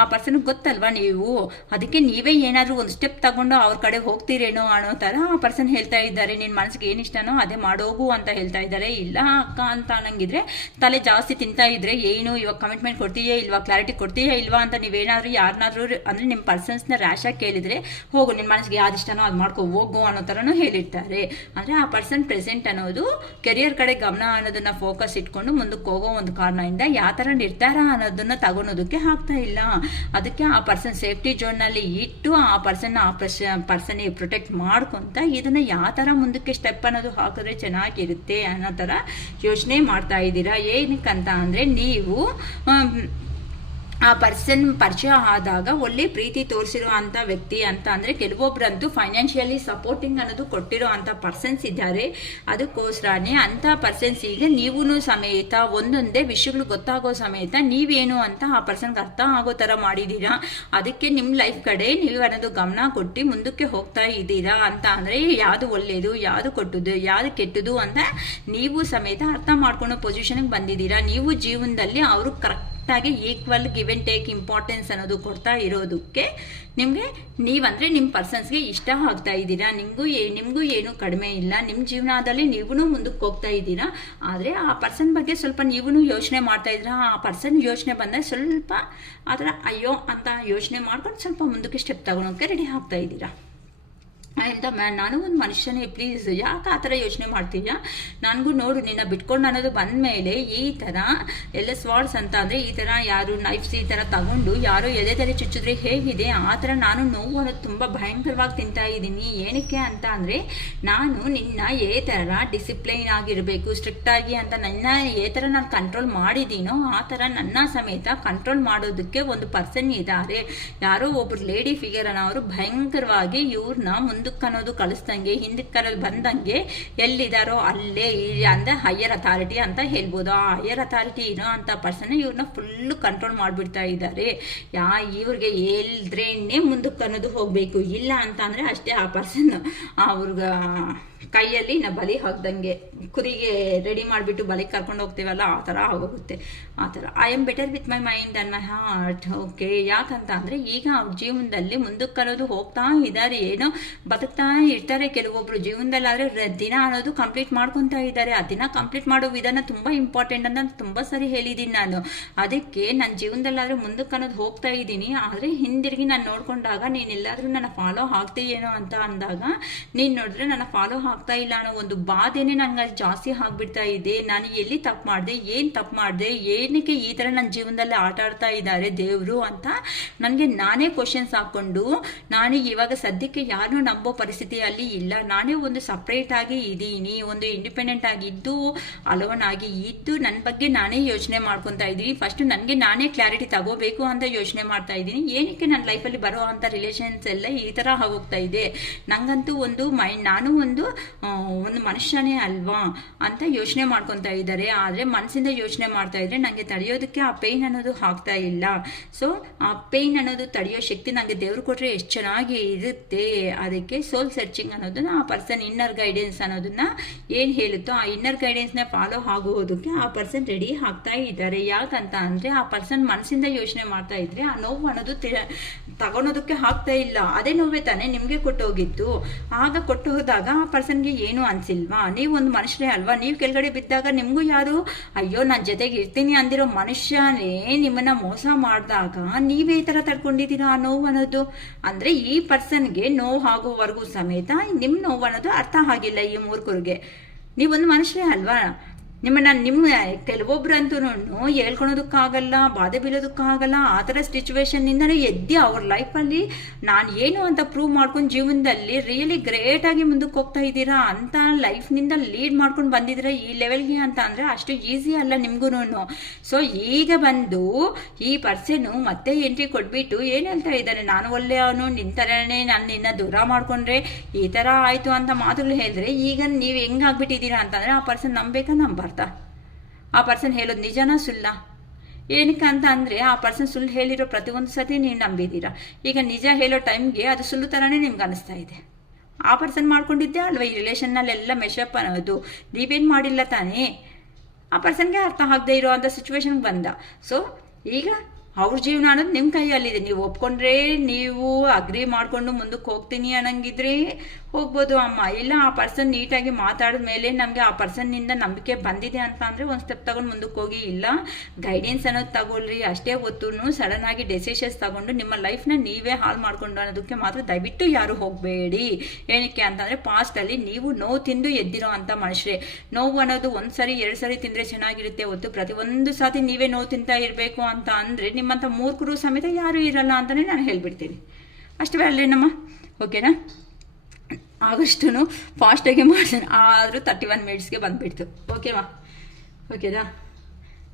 ಆ ಪರ್ಸನ್ಗೆ ಗೊತ್ತಲ್ವಾ ನೀವು. ಅದಕ್ಕೆ ನೀವೇ ಏನಾದರೂ ಒಂದು ಸ್ಟೆಪ್ ತಗೊಂಡು ಅವ್ರ ಕಡೆ ಹೋಗ್ತೀರೇನೋ ಅನ್ನೋ ಥರ ಆ ಪರ್ಸನ್ ಹೇಳ್ತಾ ಇದ್ದಾರೆ. ನಿನ್ನ ಮನಸ್ಸಿಗೆ ಏನು ಇಷ್ಟನೋ ಅದೇ ಮಾಡೋಗು ಅಂತ ಹೇಳ್ತಾ ಇದ್ದಾರೆ. ಇಲ್ಲ ಅಕ್ಕ ಅಂತ ಅನ್ನಂಗಿದ್ರೆ ತಲೆ ಜಾಸ್ತಿ ತಿಂತಾ ಇದ್ರೆ ಏನು ಇವಾಗ ಕಮಿಟ್ಮೆಂಟ್ ಕೊಡ್ತೀಯಾ ಇಲ್ವಾ, ಕ್ಲಾರಿಟಿ ಕೊಡ್ತೀಯಾ ಇಲ್ವಾ ಅಂತ ನೀವೇನಾದರೂ ಯಾರನ್ನಾದ್ರೂ ಅಂದರೆ ನಿಮ್ಮ ಪರ್ಸನ್ಸ್ನ ರ್ಯಾಶಾಗಿ ಕೇಳಿದರೆ ಹೋಗು ನಿನ್ನ ಮನಸ್ಸಿಗೆ ಯಾವ್ದು ಇಷ್ಟನೋ ಅದು ಮಾಡ್ಕೊ ಹೋಗು ಅನ್ನೋ ಥರನೂ ಹೇಳಿರ್ತಾರೆ. ಅಂದರೆ ಆ ಪರ್ಸನ್ ಪ್ರೆಸೆಂಟ್ ಅನ್ನೋದು ಕೆರಿಯರ್ ಕಡೆ ಗಮನ ಅನ್ನೋದನ್ನ ಫೋಕಸ್ ಇಟ್ಕೊಂಡು ಮುಂದಕ್ಕೆ ಹೋಗೋ ಒಂದು ಕಾರಣದಿಂದ ಯಾವ ಥರ ನಿರ್ಧಾರ ಅನ್ನೋದನ್ನ ತಗೊಳೋದಕ್ಕೆ ಆಗ್ತಾ ಇಲ್ಲ. ಅದಕ್ಕೆ ಆ ಪರ್ಸನ್ ಸೇಫ್ಟಿ ಝೋನ್ನಲ್ಲಿ ಇಟ್ಟು ಆ ಪರ್ಸನ್ಗೆ ಪ್ರೊಟೆಕ್ಟ್ ಮಾಡ್ಕೊಂತ ಇದನ್ನ ಯಾವ ಥರ ಮುಂದಕ್ಕೆ ಸ್ಟೆಪ್ ಅನ್ನೋದು ಹಾಕಿದ್ರೆ ಚೆನ್ನಾಗಿರುತ್ತೆ ಅನ್ನೋ ಥರ ಯೋಚನೆ ಮಾಡ್ತಾ ಇದ್ದೀರಾ. ಏನಕ್ಕಂತ ಅಂದರೆ ನೀವು ಆ ಪರ್ಸನ್ ಪರಿಚಯ ಆದಾಗ ಒಳ್ಳೆ ಪ್ರೀತಿ ತೋರಿಸಿರೋ ಅಂಥ ವ್ಯಕ್ತಿ ಅಂತ ಅಂದರೆ ಕೆಲವೊಬ್ಬರಂತೂ ಫೈನಾನ್ಷಿಯಲಿ ಸಪೋರ್ಟಿಂಗ್ ಅನ್ನೋದು ಕೊಟ್ಟಿರೋ ಅಂಥ ಪರ್ಸನ್ಸ್ ಇದ್ದಾರೆ. ಅದಕ್ಕೋಸ್ಕರನೇ ಅಂಥ ಪರ್ಸನ್ಸಿಗೆ ನೀವೂ ಸಮೇತ ಒಂದೊಂದೇ ವಿಷಯಗಳು ಗೊತ್ತಾಗೋ ಸಮೇತ ನೀವೇನು ಅಂತ ಆ ಪರ್ಸನ್ಗೆ ಅರ್ಥ ಆಗೋ ಥರ ಮಾಡಿದ್ದೀರಾ. ಅದಕ್ಕೆ ನಿಮ್ಮ ಲೈಫ್ ಕಡೆ ನೀವು ಅನ್ನೋದು ಗಮನ ಕೊಟ್ಟು ಮುಂದಕ್ಕೆ ಹೋಗ್ತಾ ಇದ್ದೀರಾ. ಅಂತ ಅಂದರೆ ಯಾವುದು ಒಳ್ಳೆಯದು ಯಾವುದು ಕೊಟ್ಟದ್ದು ಯಾವುದು ಕೆಟ್ಟದು ಅಂತ ನೀವು ಸಮೇತ ಅರ್ಥ ಮಾಡ್ಕೊಳ್ಳೋ ಪೊಸಿಷನ್ಗೆ ಬಂದಿದ್ದೀರಾ. ನೀವು ಜೀವನದಲ್ಲಿ ಅವರು ಕರೆಕ್ಟ್ ಆಗಿ equal give and take importance ಅನ್ನೋದು ಕೊಡ್ತಾ ಇರೋದಕ್ಕೆ ನಿಮಗೆ ನೀವಂದರೆ ನಿಮ್ಮ ಪರ್ಸನ್ಸ್ಗೆ ಇಷ್ಟ ಆಗ್ತಾ ಇದ್ದೀರಾ. ನಿಮಗೂ ಏನು ಕಡಿಮೆ ಇಲ್ಲ. ನಿಮ್ಮ ಜೀವನದಲ್ಲಿ ನೀವೂ ಮುಂದಕ್ಕೆ ಹೋಗ್ತಾ ಇದ್ದೀರಾ. ಆದರೆ ಆ ಪರ್ಸನ್ ಬಗ್ಗೆ ಸ್ವಲ್ಪ ನೀವೂ ಯೋಚನೆ ಮಾಡ್ತಾ ಇದ್ದೀರಾ. ಆ ಪರ್ಸನ್ ಯೋಚನೆ ಬಂದರೆ ಸ್ವಲ್ಪ ಆ ಥರ ಅಯ್ಯೋ ಅಂತ ಯೋಚನೆ ಮಾಡ್ಕೊಂಡು ಸ್ವಲ್ಪ ಮುಂದಕ್ಕೆ ಸ್ಟೆಪ್ ತಗೊಳೋಕ್ಕೆ ರೆಡಿ ಆಗ್ತಾ ಇದ್ದೀರಾ. ಅಂತ ನಾನು ಒಂದು ಮನುಷ್ಯನೇ, ಪ್ಲೀಸ್ ಯಾಕೆ ಆ ಥರ ಯೋಚನೆ ಮಾಡ್ತೀಯಾ, ನನಗೂ ನೋಡು ನಿನ್ನ ಬಿಟ್ಕೊಂಡು ಅನ್ನೋದು ಬಂದ ಮೇಲೆ ಈ ಥರ ಎಲ್ಲ ಸ್ವಾರ್ಡ್ಸ್ ಅಂತ ಅಂದರೆ ಈ ಥರ ಯಾರು ನೈಫ್ಸ್ ಈ ಥರ ತಗೊಂಡು ಯಾರೋ ಎದೆ ತಲೆ ಚುಚ್ಚಿದ್ರೆ ಹೇಗಿದೆ ಆ ಥರ ನಾನು ನೋವು ಅನ್ನೋದು ತುಂಬ ಭಯಂಕರವಾಗಿ ತಿಂತಾ ಇದ್ದೀನಿ. ಏನಕ್ಕೆ ಅಂತ ಅಂದರೆ ನಾನು ನಿನ್ನ ಏ ಥರ ಡಿಸಿಪ್ಲೈನ್ ಆಗಿರಬೇಕು ಸ್ಟ್ರಿಕ್ಟಾಗಿ ಅಂತ ನನ್ನ ಏ ಥರ ನಾನು ಕಂಟ್ರೋಲ್ ಮಾಡಿದ್ದೀನೋ ಆ ಥರ ನನ್ನ ಸಮೇತ ಕಂಟ್ರೋಲ್ ಮಾಡೋದಕ್ಕೆ ಒಂದು ಪರ್ಸನ್ ಇದ್ದಾರೆ. ಯಾರೋ ಒಬ್ಬರು ಲೇಡಿ ಫಿಗರನ್ನು ಅವರು ಭಯಂಕರವಾಗಿ ಇವ್ರನ್ನ ಮುಂದಕ್ಕೆ ಅನ್ನೋದು ಕಳಿಸ್ದಂಗೆ ಹಿಂದಕ್ಕೆ ಅನ್ನೋದು ಬಂದಂಗೆ ಎಲ್ಲಿದ್ದಾರೋ ಅಲ್ಲೇ ಅಂದರೆ ಹೈಯರ್ ಅಥಾರಿಟಿ ಅಂತ ಹೇಳ್ಬೋದು. ಆ ಹೈಯರ್ ಅಥಾರಿಟಿ ಇರೋ ಅಂಥ ಪರ್ಸನ್ ಇವ್ರನ್ನ ಫುಲ್ಲು ಕಂಟ್ರೋಲ್ ಮಾಡಿಬಿಡ್ತಾ ಇದ್ದಾರೆ. ಇವ್ರಿಗೆ ಎಲ್ದ್ರೇನೆ ಮುಂದಕ್ಕೆ ಅನ್ನೋದು ಹೋಗಬೇಕು. ಇಲ್ಲ ಅಂತ ಅಂದರೆ ಅಷ್ಟೇ ಆ ಪರ್ಸನ್ ಅವ್ರಿಗೆ ಕೈಯಲ್ಲಿ ಬಲಿ ಹಾಕ್ದಂಗೆ ಕುರಿಗೆ ರೆಡಿ ಮಾಡಿಬಿಟ್ಟು ಬಲಿಗೆ ಕರ್ಕೊಂಡು ಹೋಗ್ತೀವಲ್ಲ ಆ ಥರ ಆಗೋಗುತ್ತೆ. ಆ ಥರ I am better with my mind and my heart. Okay, ಯಾಕಂತ ಅಂದರೆ ಈಗ ಅವ್ರ ಜೀವನದಲ್ಲಿ ಮುಂದಕ್ಕೆ ಅನ್ನೋದು ಹೋಗ್ತಾ ಇದ್ದಾರೆ, ಏನೋ ಬದುಕ್ತಾ ಇರ್ತಾರೆ. ಕೆಲವೊಬ್ರು ಜೀವನದಲ್ಲಾದರೆ ದಿನ ಅನ್ನೋದು ಕಂಪ್ಲೀಟ್ ಮಾಡ್ಕೊತಾ ಇದ್ದಾರೆ. ಆ ದಿನ ಕಂಪ್ಲೀಟ್ ಮಾಡೋ ವಿಧಾನ ತುಂಬ ಇಂಪಾರ್ಟೆಂಟ್ ಅಂತ ತುಂಬ ಸರಿ ಹೇಳಿದ್ದೀನಿ ನಾನು. ಅದಕ್ಕೆ ನನ್ನ ಜೀವನದಲ್ಲಾದರೆ ಮುಂದಕ್ಕೆ ಅನ್ನೋದು ಹೋಗ್ತಾ ಇದ್ದೀನಿ. ಆದರೆ ಹಿಂದಿರುಗಿ ನಾನು ನೋಡ್ಕೊಂಡಾಗ ನೀನೆಲ್ಲಾದರೂ ನನ್ನ ಫಾಲೋ ಆಗ್ತೀಯೇನೋ ಅಂತ ಅಂದಾಗ ನೀನು ನೋಡಿದ್ರೆ ನನ್ನ ಫಾಲೋ ಆಗ್ತಾ ಇಲ್ಲ ಅನ್ನೋ ಒಂದು ಬಾಧೆನೇ ನನಗೆ ಜಾಸ್ತಿ ಆಗ್ಬಿಡ್ತಾ ಇದೆ. ನಾನು ಎಲ್ಲಿ ತಪ್ಪು ಮಾಡಿದೆ, ಏನು ತಪ್ಪು ಮಾಡಿದೆ, ಏನಕ್ಕೆ ಈ ಥರ ನನ್ನ ಜೀವನದಲ್ಲಿ ಆಟ ಆಡ್ತಾ ಇದ್ದಾರೆ ದೇವರು ಅಂತ ನನಗೆ ನಾನೇ ಕ್ವಶನ್ಸ್ ಹಾಕ್ಕೊಂಡು ನಾನು ಇವಾಗ ಸದ್ಯಕ್ಕೆ ಯಾರನ್ನೂ ನಂಬೋ ಪರಿಸ್ಥಿತಿಯಲ್ಲಿ ಇಲ್ಲ. ನಾನೇ ಒಂದು ಸಪ್ರೇಟ್ ಆಗಿ ಇದ್ದೀನಿ, ಒಂದು ಇಂಡಿಪೆಂಡೆಂಟ್ ಆಗಿದ್ದು ಅಲೋನ್ ಆಗಿ ಇದ್ದು ನನ್ನ ಬಗ್ಗೆ ನಾನೇ ಯೋಚನೆ ಮಾಡ್ಕೊತಾ ಇದ್ದೀನಿ. ಫಸ್ಟ್ ನನಗೆ ನಾನೇ ಕ್ಲಾರಿಟಿ ತಗೋಬೇಕು ಅಂತ ಯೋಚನೆ ಮಾಡ್ತಾ ಇದ್ದೀನಿ. ಏನಕ್ಕೆ ನನ್ನ ಲೈಫಲ್ಲಿ ಬರೋ ಅಂಥ ರಿಲೇಷನ್ಸ್ ಎಲ್ಲ ಈ ಥರ ಹೋಗ್ತಾ ಇದೆ. ನನಗಂತೂ ಒಂದು ನಾನು ಒಂದು ಮನುಷ್ಯನೇ ಅಲ್ವಾ ಅಂತ ಯೋಚನೆ ಮಾಡ್ಕೊತಾ ಇದ್ದಾರೆ. ಆದರೆ ಮನಸ್ಸಿಂದ ಯೋಚನೆ ಮಾಡ್ತಾ ಇದ್ರೆ ನನಗೆ ತಡೆಯೋದಕ್ಕೆ ಆ ಪೇಯ್ನ್ ಅನ್ನೋದು ಆಗ್ತಾ ಇಲ್ಲ. ಸೊ ಆ ಪೇಯ್ನ್ ಅನ್ನೋದು ತಡೆಯೋ ಶಕ್ತಿ ನನಗೆ ದೇವ್ರು ಕೊಟ್ಟರೆ ಎಷ್ಟು ಚೆನ್ನಾಗಿ ಇರುತ್ತೆ. ಅದಕ್ಕೆ ಸೋಲ್ ಸರ್ಚಿಂಗ್ ಅನ್ನೋದನ್ನ ಆ ಪರ್ಸನ್ ಇನ್ನರ್ ಗೈಡೆನ್ಸ್ ಅನ್ನೋದನ್ನ ಏನು ಹೇಳುತ್ತೋ ಆ ಇನ್ನರ್ ಗೈಡೆನ್ಸ್ನ ಫಾಲೋ ಆಗೋದಕ್ಕೆ ಆ ಪರ್ಸನ್ ರೆಡಿ ಆಗ್ತಾ ಇದ್ದಾರೆ. ಯಾಕಂತ ಅಂದರೆ ಆ ಪರ್ಸನ್ ಮನಸ್ಸಿಂದ ಯೋಚನೆ ಮಾಡ್ತಾ ಇದ್ರೆ ಆ ನೋವು ಅನ್ನೋದು ತಗೊಳೋದಕ್ಕೆ ಆಗ್ತಾ ಇಲ್ಲ. ಅದೇ ನೋವೇ ತಾನೇ ನಿಮಗೆ ಕೊಟ್ಟು ಹೋಗಿತ್ತು. ಆಗ ಕೊಟ್ಟು ಹೋದಾಗ ಆ ಪರ್ಸನ್ಗೆ ಏನು ಅನ್ಸಿಲ್ವಾ? ನೀವು ಒಂದು ಮನುಷ್ಯರೇ ಅಲ್ವಾ? ನೀವು ಕೆಳಗಡೆ ಬಿದ್ದಾಗ ನಿಮಗೂ ಯಾರು ಅಯ್ಯೋ ನನ್ನ ಜೊತೆಗೆ ಇರ್ತೀನಿ ಅಂದಿರೋ ಮನುಷ್ಯನೇ ನಿಮ್ಮನ್ನ ಮೋಸ ಮಾಡಿದಾಗ ನೀವೇ ಈ ಥರ ತಡ್ಕೊಂಡಿದ್ದೀರಾ ಆ ನೋವು ಅನ್ನೋದು. ಅಂದರೆ ಈ ಪರ್ಸನ್ಗೆ ನೋವು ಆಗೋವರೆಗೂ ಸಮೇತ ನಿಮ್ಮ ನೋವು ಅನ್ನೋದು ಅರ್ಥ ಆಗಿಲ್ಲ ಈ ಮೂರ್ಖರಿಗೆ. ನೀವೊಂದು ಮನುಷ್ಯರೇ ಅಲ್ವಾ? ನಿಮ್ಮ ಕೆಲವೊಬ್ರಂತೂ ಹೇಳ್ಕೊಳೋದಕ್ಕಾಗಲ್ಲ, ಬಾಧೆ ಬೀಳೋದಕ್ಕಾಗಲ್ಲ, ಆ ಥರ ಸಿಚುವೇಶನ್ನಿಂದನೇ ಎದ್ದು ಅವ್ರ ಲೈಫಲ್ಲಿ ನಾನು ಏನು ಅಂತ ಪ್ರೂವ್ ಮಾಡ್ಕೊಂಡು ಜೀವನದಲ್ಲಿ ರಿಯಲಿ ಗ್ರೇಟಾಗಿ ಮುಂದಕ್ಕೆ ಹೋಗ್ತಾ ಇದ್ದೀರಾ ಅಂತ ಲೈಫ್ನಿಂದ ಲೀಡ್ ಮಾಡ್ಕೊಂಡು ಬಂದಿದ್ದೀರಾ ಈ ಲೆವೆಲ್ಗೆ ಅಂತ ಅಂದರೆ ಅಷ್ಟು ಈಸಿ ಅಲ್ಲ ನಿಮಗೂ. ಸೊ ಈಗ ಬಂದು ಈ ಪರ್ಸನು ಮತ್ತೆ ಎಂಟ್ರಿ ಕೊಟ್ಬಿಟ್ಟು ಏನು ಹೇಳ್ತಾ ಇದ್ದಾರೆ, ನಾನು ಒಳ್ಳೆಯವನು, ನಿಂತರನೇ ನಾನು ನಿನ್ನ ದೂರ ಮಾಡ್ಕೊಂಡ್ರೆ ಈ ಥರ ಆಯಿತು ಅಂತ ಮಾತುಗಳು ಹೇಳಿದ್ರೆ ಈಗ ನೀವು ಹೆಂಗಾಗ್ಬಿಟ್ಟಿದ್ದೀರಾ ಅಂತಂದರೆ ಆ ಪರ್ಸನ್ ನಂಬೇಕಾ ನಂಬಾರ್ದಾ? ಆ ಪರ್ಸನ್ ಹೇಳೋದು ನಿಜನಾ ಸುಳ್ಳ? ಏನಕ್ಕೆ ಅಂತ ಅಂದರೆ ಆ ಪರ್ಸನ್ ಸುಳ್ಳು ಹೇಳಿರೋ ಪ್ರತಿಯೊಂದು ಸತಿ ನೀವು ನಂಬಿದ್ದೀರಾ. ಈಗ ನಿಜ ಹೇಳೋ ಟೈಮ್ಗೆ ಅದು ಸುಳ್ಳು ಥರನೇ ನಿಮ್ಗೆ ಅನಿಸ್ತಾ ಇದೆ. ಆ ಪರ್ಸನ್ ಮಾಡ್ಕೊಂಡಿದ್ದೆ ಅಲ್ವಾ ಈ ರಿಲೇಷನ್ನಲ್ಲೆಲ್ಲ ಮೆಶಪ್ ಅನ್ನೋದು, ನೀವೇನು ಮಾಡಿಲ್ಲ ತಾನೇ. ಆ ಪರ್ಸನ್ಗೆ ಅರ್ಥ ಆಗದೆ ಇರೋ ಅಂಥ ಸಿಚುವೇಶನ್ಗೆ ಬಂದ. ಸೊ ಈಗ ಅವ್ರ ಜೀವನ ಅನ್ನೋದು ನಿಮ್ಮ ಕೈಯಲ್ಲಿದೆ. ನೀವು ಒಪ್ಕೊಂಡ್ರೆ, ನೀವು ಅಗ್ರಿ ಮಾಡಿಕೊಂಡು ಮುಂದಕ್ಕೆ ಹೋಗ್ತೀನಿ ಅನ್ನಂಗಿದ್ರೆ ಹೋಗ್ಬೋದು ಅಮ್ಮ. ಇಲ್ಲ ಆ ಪರ್ಸನ್ ನೀಟಾಗಿ ಮಾತಾಡಿದ ಮೇಲೆ ನಮಗೆ ಆ ಪರ್ಸನ್ನಿಂದ ನಂಬಿಕೆ ಬಂದಿದೆ ಅಂತ ಅಂದರೆ ಒಂದು ಸ್ಟೆಪ್ ತಗೊಂಡು ಮುಂದಕ್ಕೆ ಹೋಗಿ. ಇಲ್ಲ ಗೈಡೆನ್ಸ್ ಅನ್ನೋದು ತಗೊಳ್ರಿ. ಅಷ್ಟೇ ಹೊತ್ತು ಸಡನ್ ಆಗಿ ಡೆಸಿಷನ್ಸ್ ತಗೊಂಡು ನಿಮ್ಮ ಲೈಫ್ನ ನೀವೇ ಹಾಳು ಮಾಡಿಕೊಂಡು ಅನ್ನೋದಕ್ಕೆ ಮಾತ್ರ ದಯವಿಟ್ಟು ಯಾರು ಹೋಗಬೇಡಿ. ಏನಕ್ಕೆ ಅಂತಂದರೆ ಪಾಸ್ಟಲ್ಲಿ ನೀವು ನೋವು ತಿಂದು ಎದ್ದಿರೋ ಅಂಥ ಮನುಷ್ಯರೇ. ನೋವು ಅನ್ನೋದು ಒಂದು ಸರಿ 2 ಸರಿ ತಿಂದರೆ ಚೆನ್ನಾಗಿರುತ್ತೆ ಹೊತ್ತು ಪ್ರತಿಯೊಂದು ಸಾತಿ ನೀವೇ ನೋವು ತಿಂತಾ ಇರಬೇಕು ಅಂತ ಅಂದರೆ ನಿಮ್ಮಂಥ ಮೂರ್ಖರು ಸಮೇತ ಯಾರೂ ಇರಲ್ಲ ಅಂತಲೇ ನಾನು ಹೇಳ್ಬಿಡ್ತೀನಿ. ಅಷ್ಟೇ ಅಲ್ಲೇ ನಮ್ಮ ಓಕೆನಾ. ಆಗಷ್ಟು ಫಾಸ್ಟಾಗಿ ಮಾಡ್ತೀನಿ, ಆದರೂ 31 ಮಿನಿಟ್ಸ್ಗೆ ಬಂದುಬಿಡ್ತು. ಓಕೆವಾ? ಓಕೆನಾ.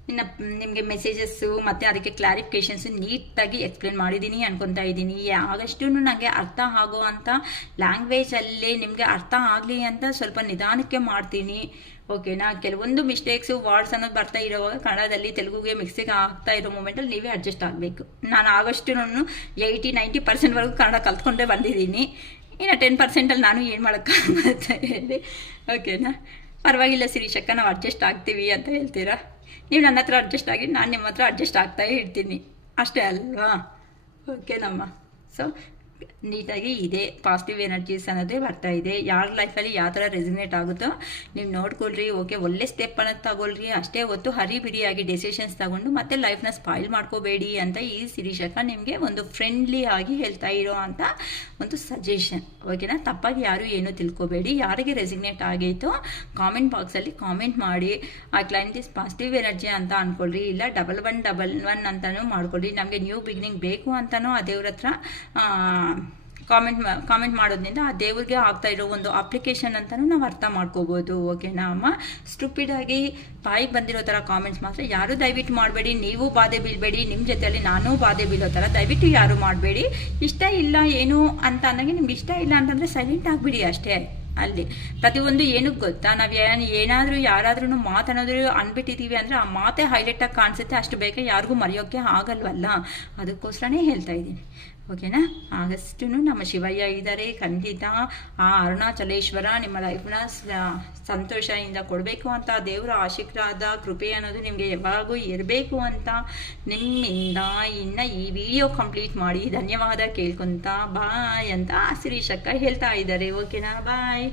ಇನ್ನು ನಿಮಗೆ ಮೆಸೇಜಸ್ಸು ಮತ್ತು ಅದಕ್ಕೆ ಕ್ಲಾರಿಫಿಕೇಷನ್ಸು ನೀಟಾಗಿ ಎಕ್ಸ್ಪ್ಲೇನ್ ಮಾಡಿದ್ದೀನಿ ಅನ್ಕೊತಾ ಇದ್ದೀನಿ. ಆಗಷ್ಟು ನನಗೆ ಅರ್ಥ ಆಗೋ ಅಂಥ ಲ್ಯಾಂಗ್ವೇಜಲ್ಲೇ ನಿಮಗೆ ಅರ್ಥ ಆಗಲಿ ಅಂತ ಸ್ವಲ್ಪ ನಿಧಾನಕ್ಕೆ ಮಾಡ್ತೀನಿ. ಓಕೆನಾ. ಕೆಲವೊಂದು ಮಿಸ್ಟೇಕ್ಸು ವರ್ಡ್ಸ್ ಅನ್ನೋದು ಬರ್ತಾ ಇರೋವಾಗ ಕನ್ನಡದಲ್ಲಿ ತೆಲುಗುಗೆ ಮಿಕ್ಸಿಗೆ ಆಗ್ತಾ ಇರೋ ಮೂಮೆಂಟಲ್ಲಿ ನೀವೇ ಅಡ್ಜಸ್ಟ್ ಆಗಬೇಕು. ನಾನು ಆಗಷ್ಟು 80-90% ಕನ್ನಡ ಕಲ್ತ್ಕೊಂಡೇ ಬಂದಿದ್ದೀನಿ. ಇನ್ನು 10%ಅಲ್ಲಿ ನಾನು ಏನು ಮಾಡೋಕ್ಕಾಗುತ್ತೆ ಹೇಳಿ. ಓಕೆನಾ. ಪರವಾಗಿಲ್ಲ ಶಿರೀಷಕ್ಕ, ನಾವು ಅಡ್ಜಸ್ಟ್ ಆಗ್ತೀವಿ ಅಂತ ಹೇಳ್ತೀರಾ. ನೀವು ನನ್ನ ಹತ್ರ ಅಡ್ಜಸ್ಟ್ ಆಗಿ ನಾನು ನಿಮ್ಮ ಹತ್ರ ಅಡ್ಜಸ್ಟ್ ಆಗ್ತಾ ಇರ್ತೀನಿ. ಅಷ್ಟೇ ಅಲ್ವಾ? ಓಕೆನಮ್ಮ. ಸೊ ನೀಟಾಗಿ ಇದೆ, ಪಾಸಿಟಿವ್ ಎನರ್ಜೀಸ್ ಅನ್ನೋದೇ ಬರ್ತಾ ಇದೆ. ಯಾರ ಲೈಫಲ್ಲಿ ಯಾವ ಥರ ರೆಸಿನೇಟ್ ಆಗುತ್ತೋ ನೀವು ನೋಡ್ಕೊಳ್ರಿ. ಓಕೆ, ಒಳ್ಳೆ ಸ್ಟೆಪ್ ಅನ್ನೋದು ತಗೊಳ್ರಿ. ಅಷ್ಟೇ ಹೊತ್ತು ಹರಿಬಿರಿಯಾಗಿ ಡೆಸಿಷನ್ಸ್ ತಗೊಂಡು ಮತ್ತೆ ಲೈಫ್ನ ಸ್ಪಾಯಿಲ್ ಮಾಡ್ಕೋಬೇಡಿ ಅಂತ ಈ ಶಿರೀಷಕ್ಕ ನಿಮಗೆ ಒಂದು ಫ್ರೆಂಡ್ಲಿ ಆಗಿ ಹೇಳ್ತಾ ಇರೋ ಅಂತ ಒಂದು ಸಜೆಷನ್. ಓಕೆನಾ. ತಪ್ಪಾಗಿ ಯಾರು ಏನೂ ತಿಳ್ಕೊಬೇಡಿ. ಯಾರಿಗೆ ರೆಸಿಗ್ನೇಟ್ ಆಗೈತೋ ಕಾಮೆಂಟ್ ಬಾಕ್ಸಲ್ಲಿ ಕಾಮೆಂಟ್ ಮಾಡಿ. ಆ ಕ್ಲೈಂಟ್ ಇಸ್ ಪಾಸಿಟಿವ್ ಎನರ್ಜಿ ಅಂತ ಅಂದ್ಕೊಳ್ರಿ. ಇಲ್ಲ 1111 ಅಂತಲೂ ಮಾಡ್ಕೊಳ್ರಿ. ನಮಗೆ ನ್ಯೂ ಬಿಗಿನಿಂಗ್ ಬೇಕು ಅಂತಲೂ ಆ ದೇವ್ರ ಹತ್ರ ಕಾಮೆಂಟ್ ಮಾಡೋದ್ರಿಂದ ಆ ದೇವ್ರಿಗೆ ಆಗ್ತಾ ಇರೋ ಒಂದು ಅಪ್ಲಿಕೇಶನ್ ಅಂತಲೂ ನಾವು ಅರ್ಥ ಮಾಡ್ಕೋಬೋದು. ಓಕೆನಾ ಅಮ್ಮ. ಸ್ಟುಪಿಡಾಗಿ ಬಾಯಿಗೆ ಬಂದಿರೋ ಥರ ಕಾಮೆಂಟ್ಸ್ ಮಾತ್ರ ಯಾರೂ ದಯವಿಟ್ಟು ಮಾಡಬೇಡಿ. ನೀವು ಬಾಧೆ ಬೀಳಬೇಡಿ, ನಿಮ್ಮ ಜೊತೆಯಲ್ಲಿ ನಾನು ಬಾಧೆ ಬೀಳೋ ಥರ ದಯವಿಟ್ಟು ಯಾರೂ ಮಾಡಬೇಡಿ. ಇಷ್ಟ ಇಲ್ಲ ಏನು ಅಂತ ಅಂದಾಗೆ ನಿಮ್ಗೆ ಇಷ್ಟ ಇಲ್ಲ ಅಂತಂದರೆ ಸೈಲೆಂಟ್ ಆಗಿಬಿಡಿ ಅಷ್ಟೇ. ಅಲ್ಲಿ ಪ್ರತಿಯೊಂದು ಏನಕ್ಕೆ ಗೊತ್ತಾ, ನಾವು ಏನಾದರೂ ಯಾರಾದ್ರೂ ಮಾತನಾದರೂ ಅಂದ್ಬಿಟ್ಟಿದ್ದೀವಿ ಅಂದರೆ ಆ ಮಾತೇ ಹೈಲೈಟಾಗಿ ಕಾಣಿಸುತ್ತೆ. ಅಷ್ಟು ಬೇಗ ಯಾರಿಗೂ ಮರೆಯೋಕ್ಕೆ ಆಗಲ್ವಲ್ಲ, ಅದಕ್ಕೋಸ್ಕರನೇ ಹೇಳ್ತಾ ಇದ್ದೀನಿ. ಓಕೆನಾ. ಆಗಷ್ಟು ನಮ್ಮ ಶಿವಯ್ಯ ಇದ್ದಾರೆ ಖಂಡಿತ. ಆ ಅರುಣಾಚಲೇಶ್ವರ ನಿಮ್ಮ ಲೈಫ್ನ ಸಂತೋಷದಿಂದ ಕೊಡಬೇಕು ಅಂತ ದೇವರ ಆಶೀರ್ವಾದ ಕೃಪೆ ಅನ್ನೋದು ನಿಮಗೆ ಯಾವಾಗೂ ಇರಬೇಕು ಅಂತ ನಿಮ್ಮಿಂದ ಇನ್ನು ಈ ವಿಡಿಯೋ ಕಂಪ್ಲೀಟ್ ಮಾಡಿ ಧನ್ಯವಾದ ಕೇಳ್ಕೊತ ಬಾಯ್ ಅಂತ ಶಿರೀಷಕ್ಕ ಹೇಳ್ತಾ ಇದ್ದಾರೆ. ಓಕೆನಾ. ಬಾಯ್.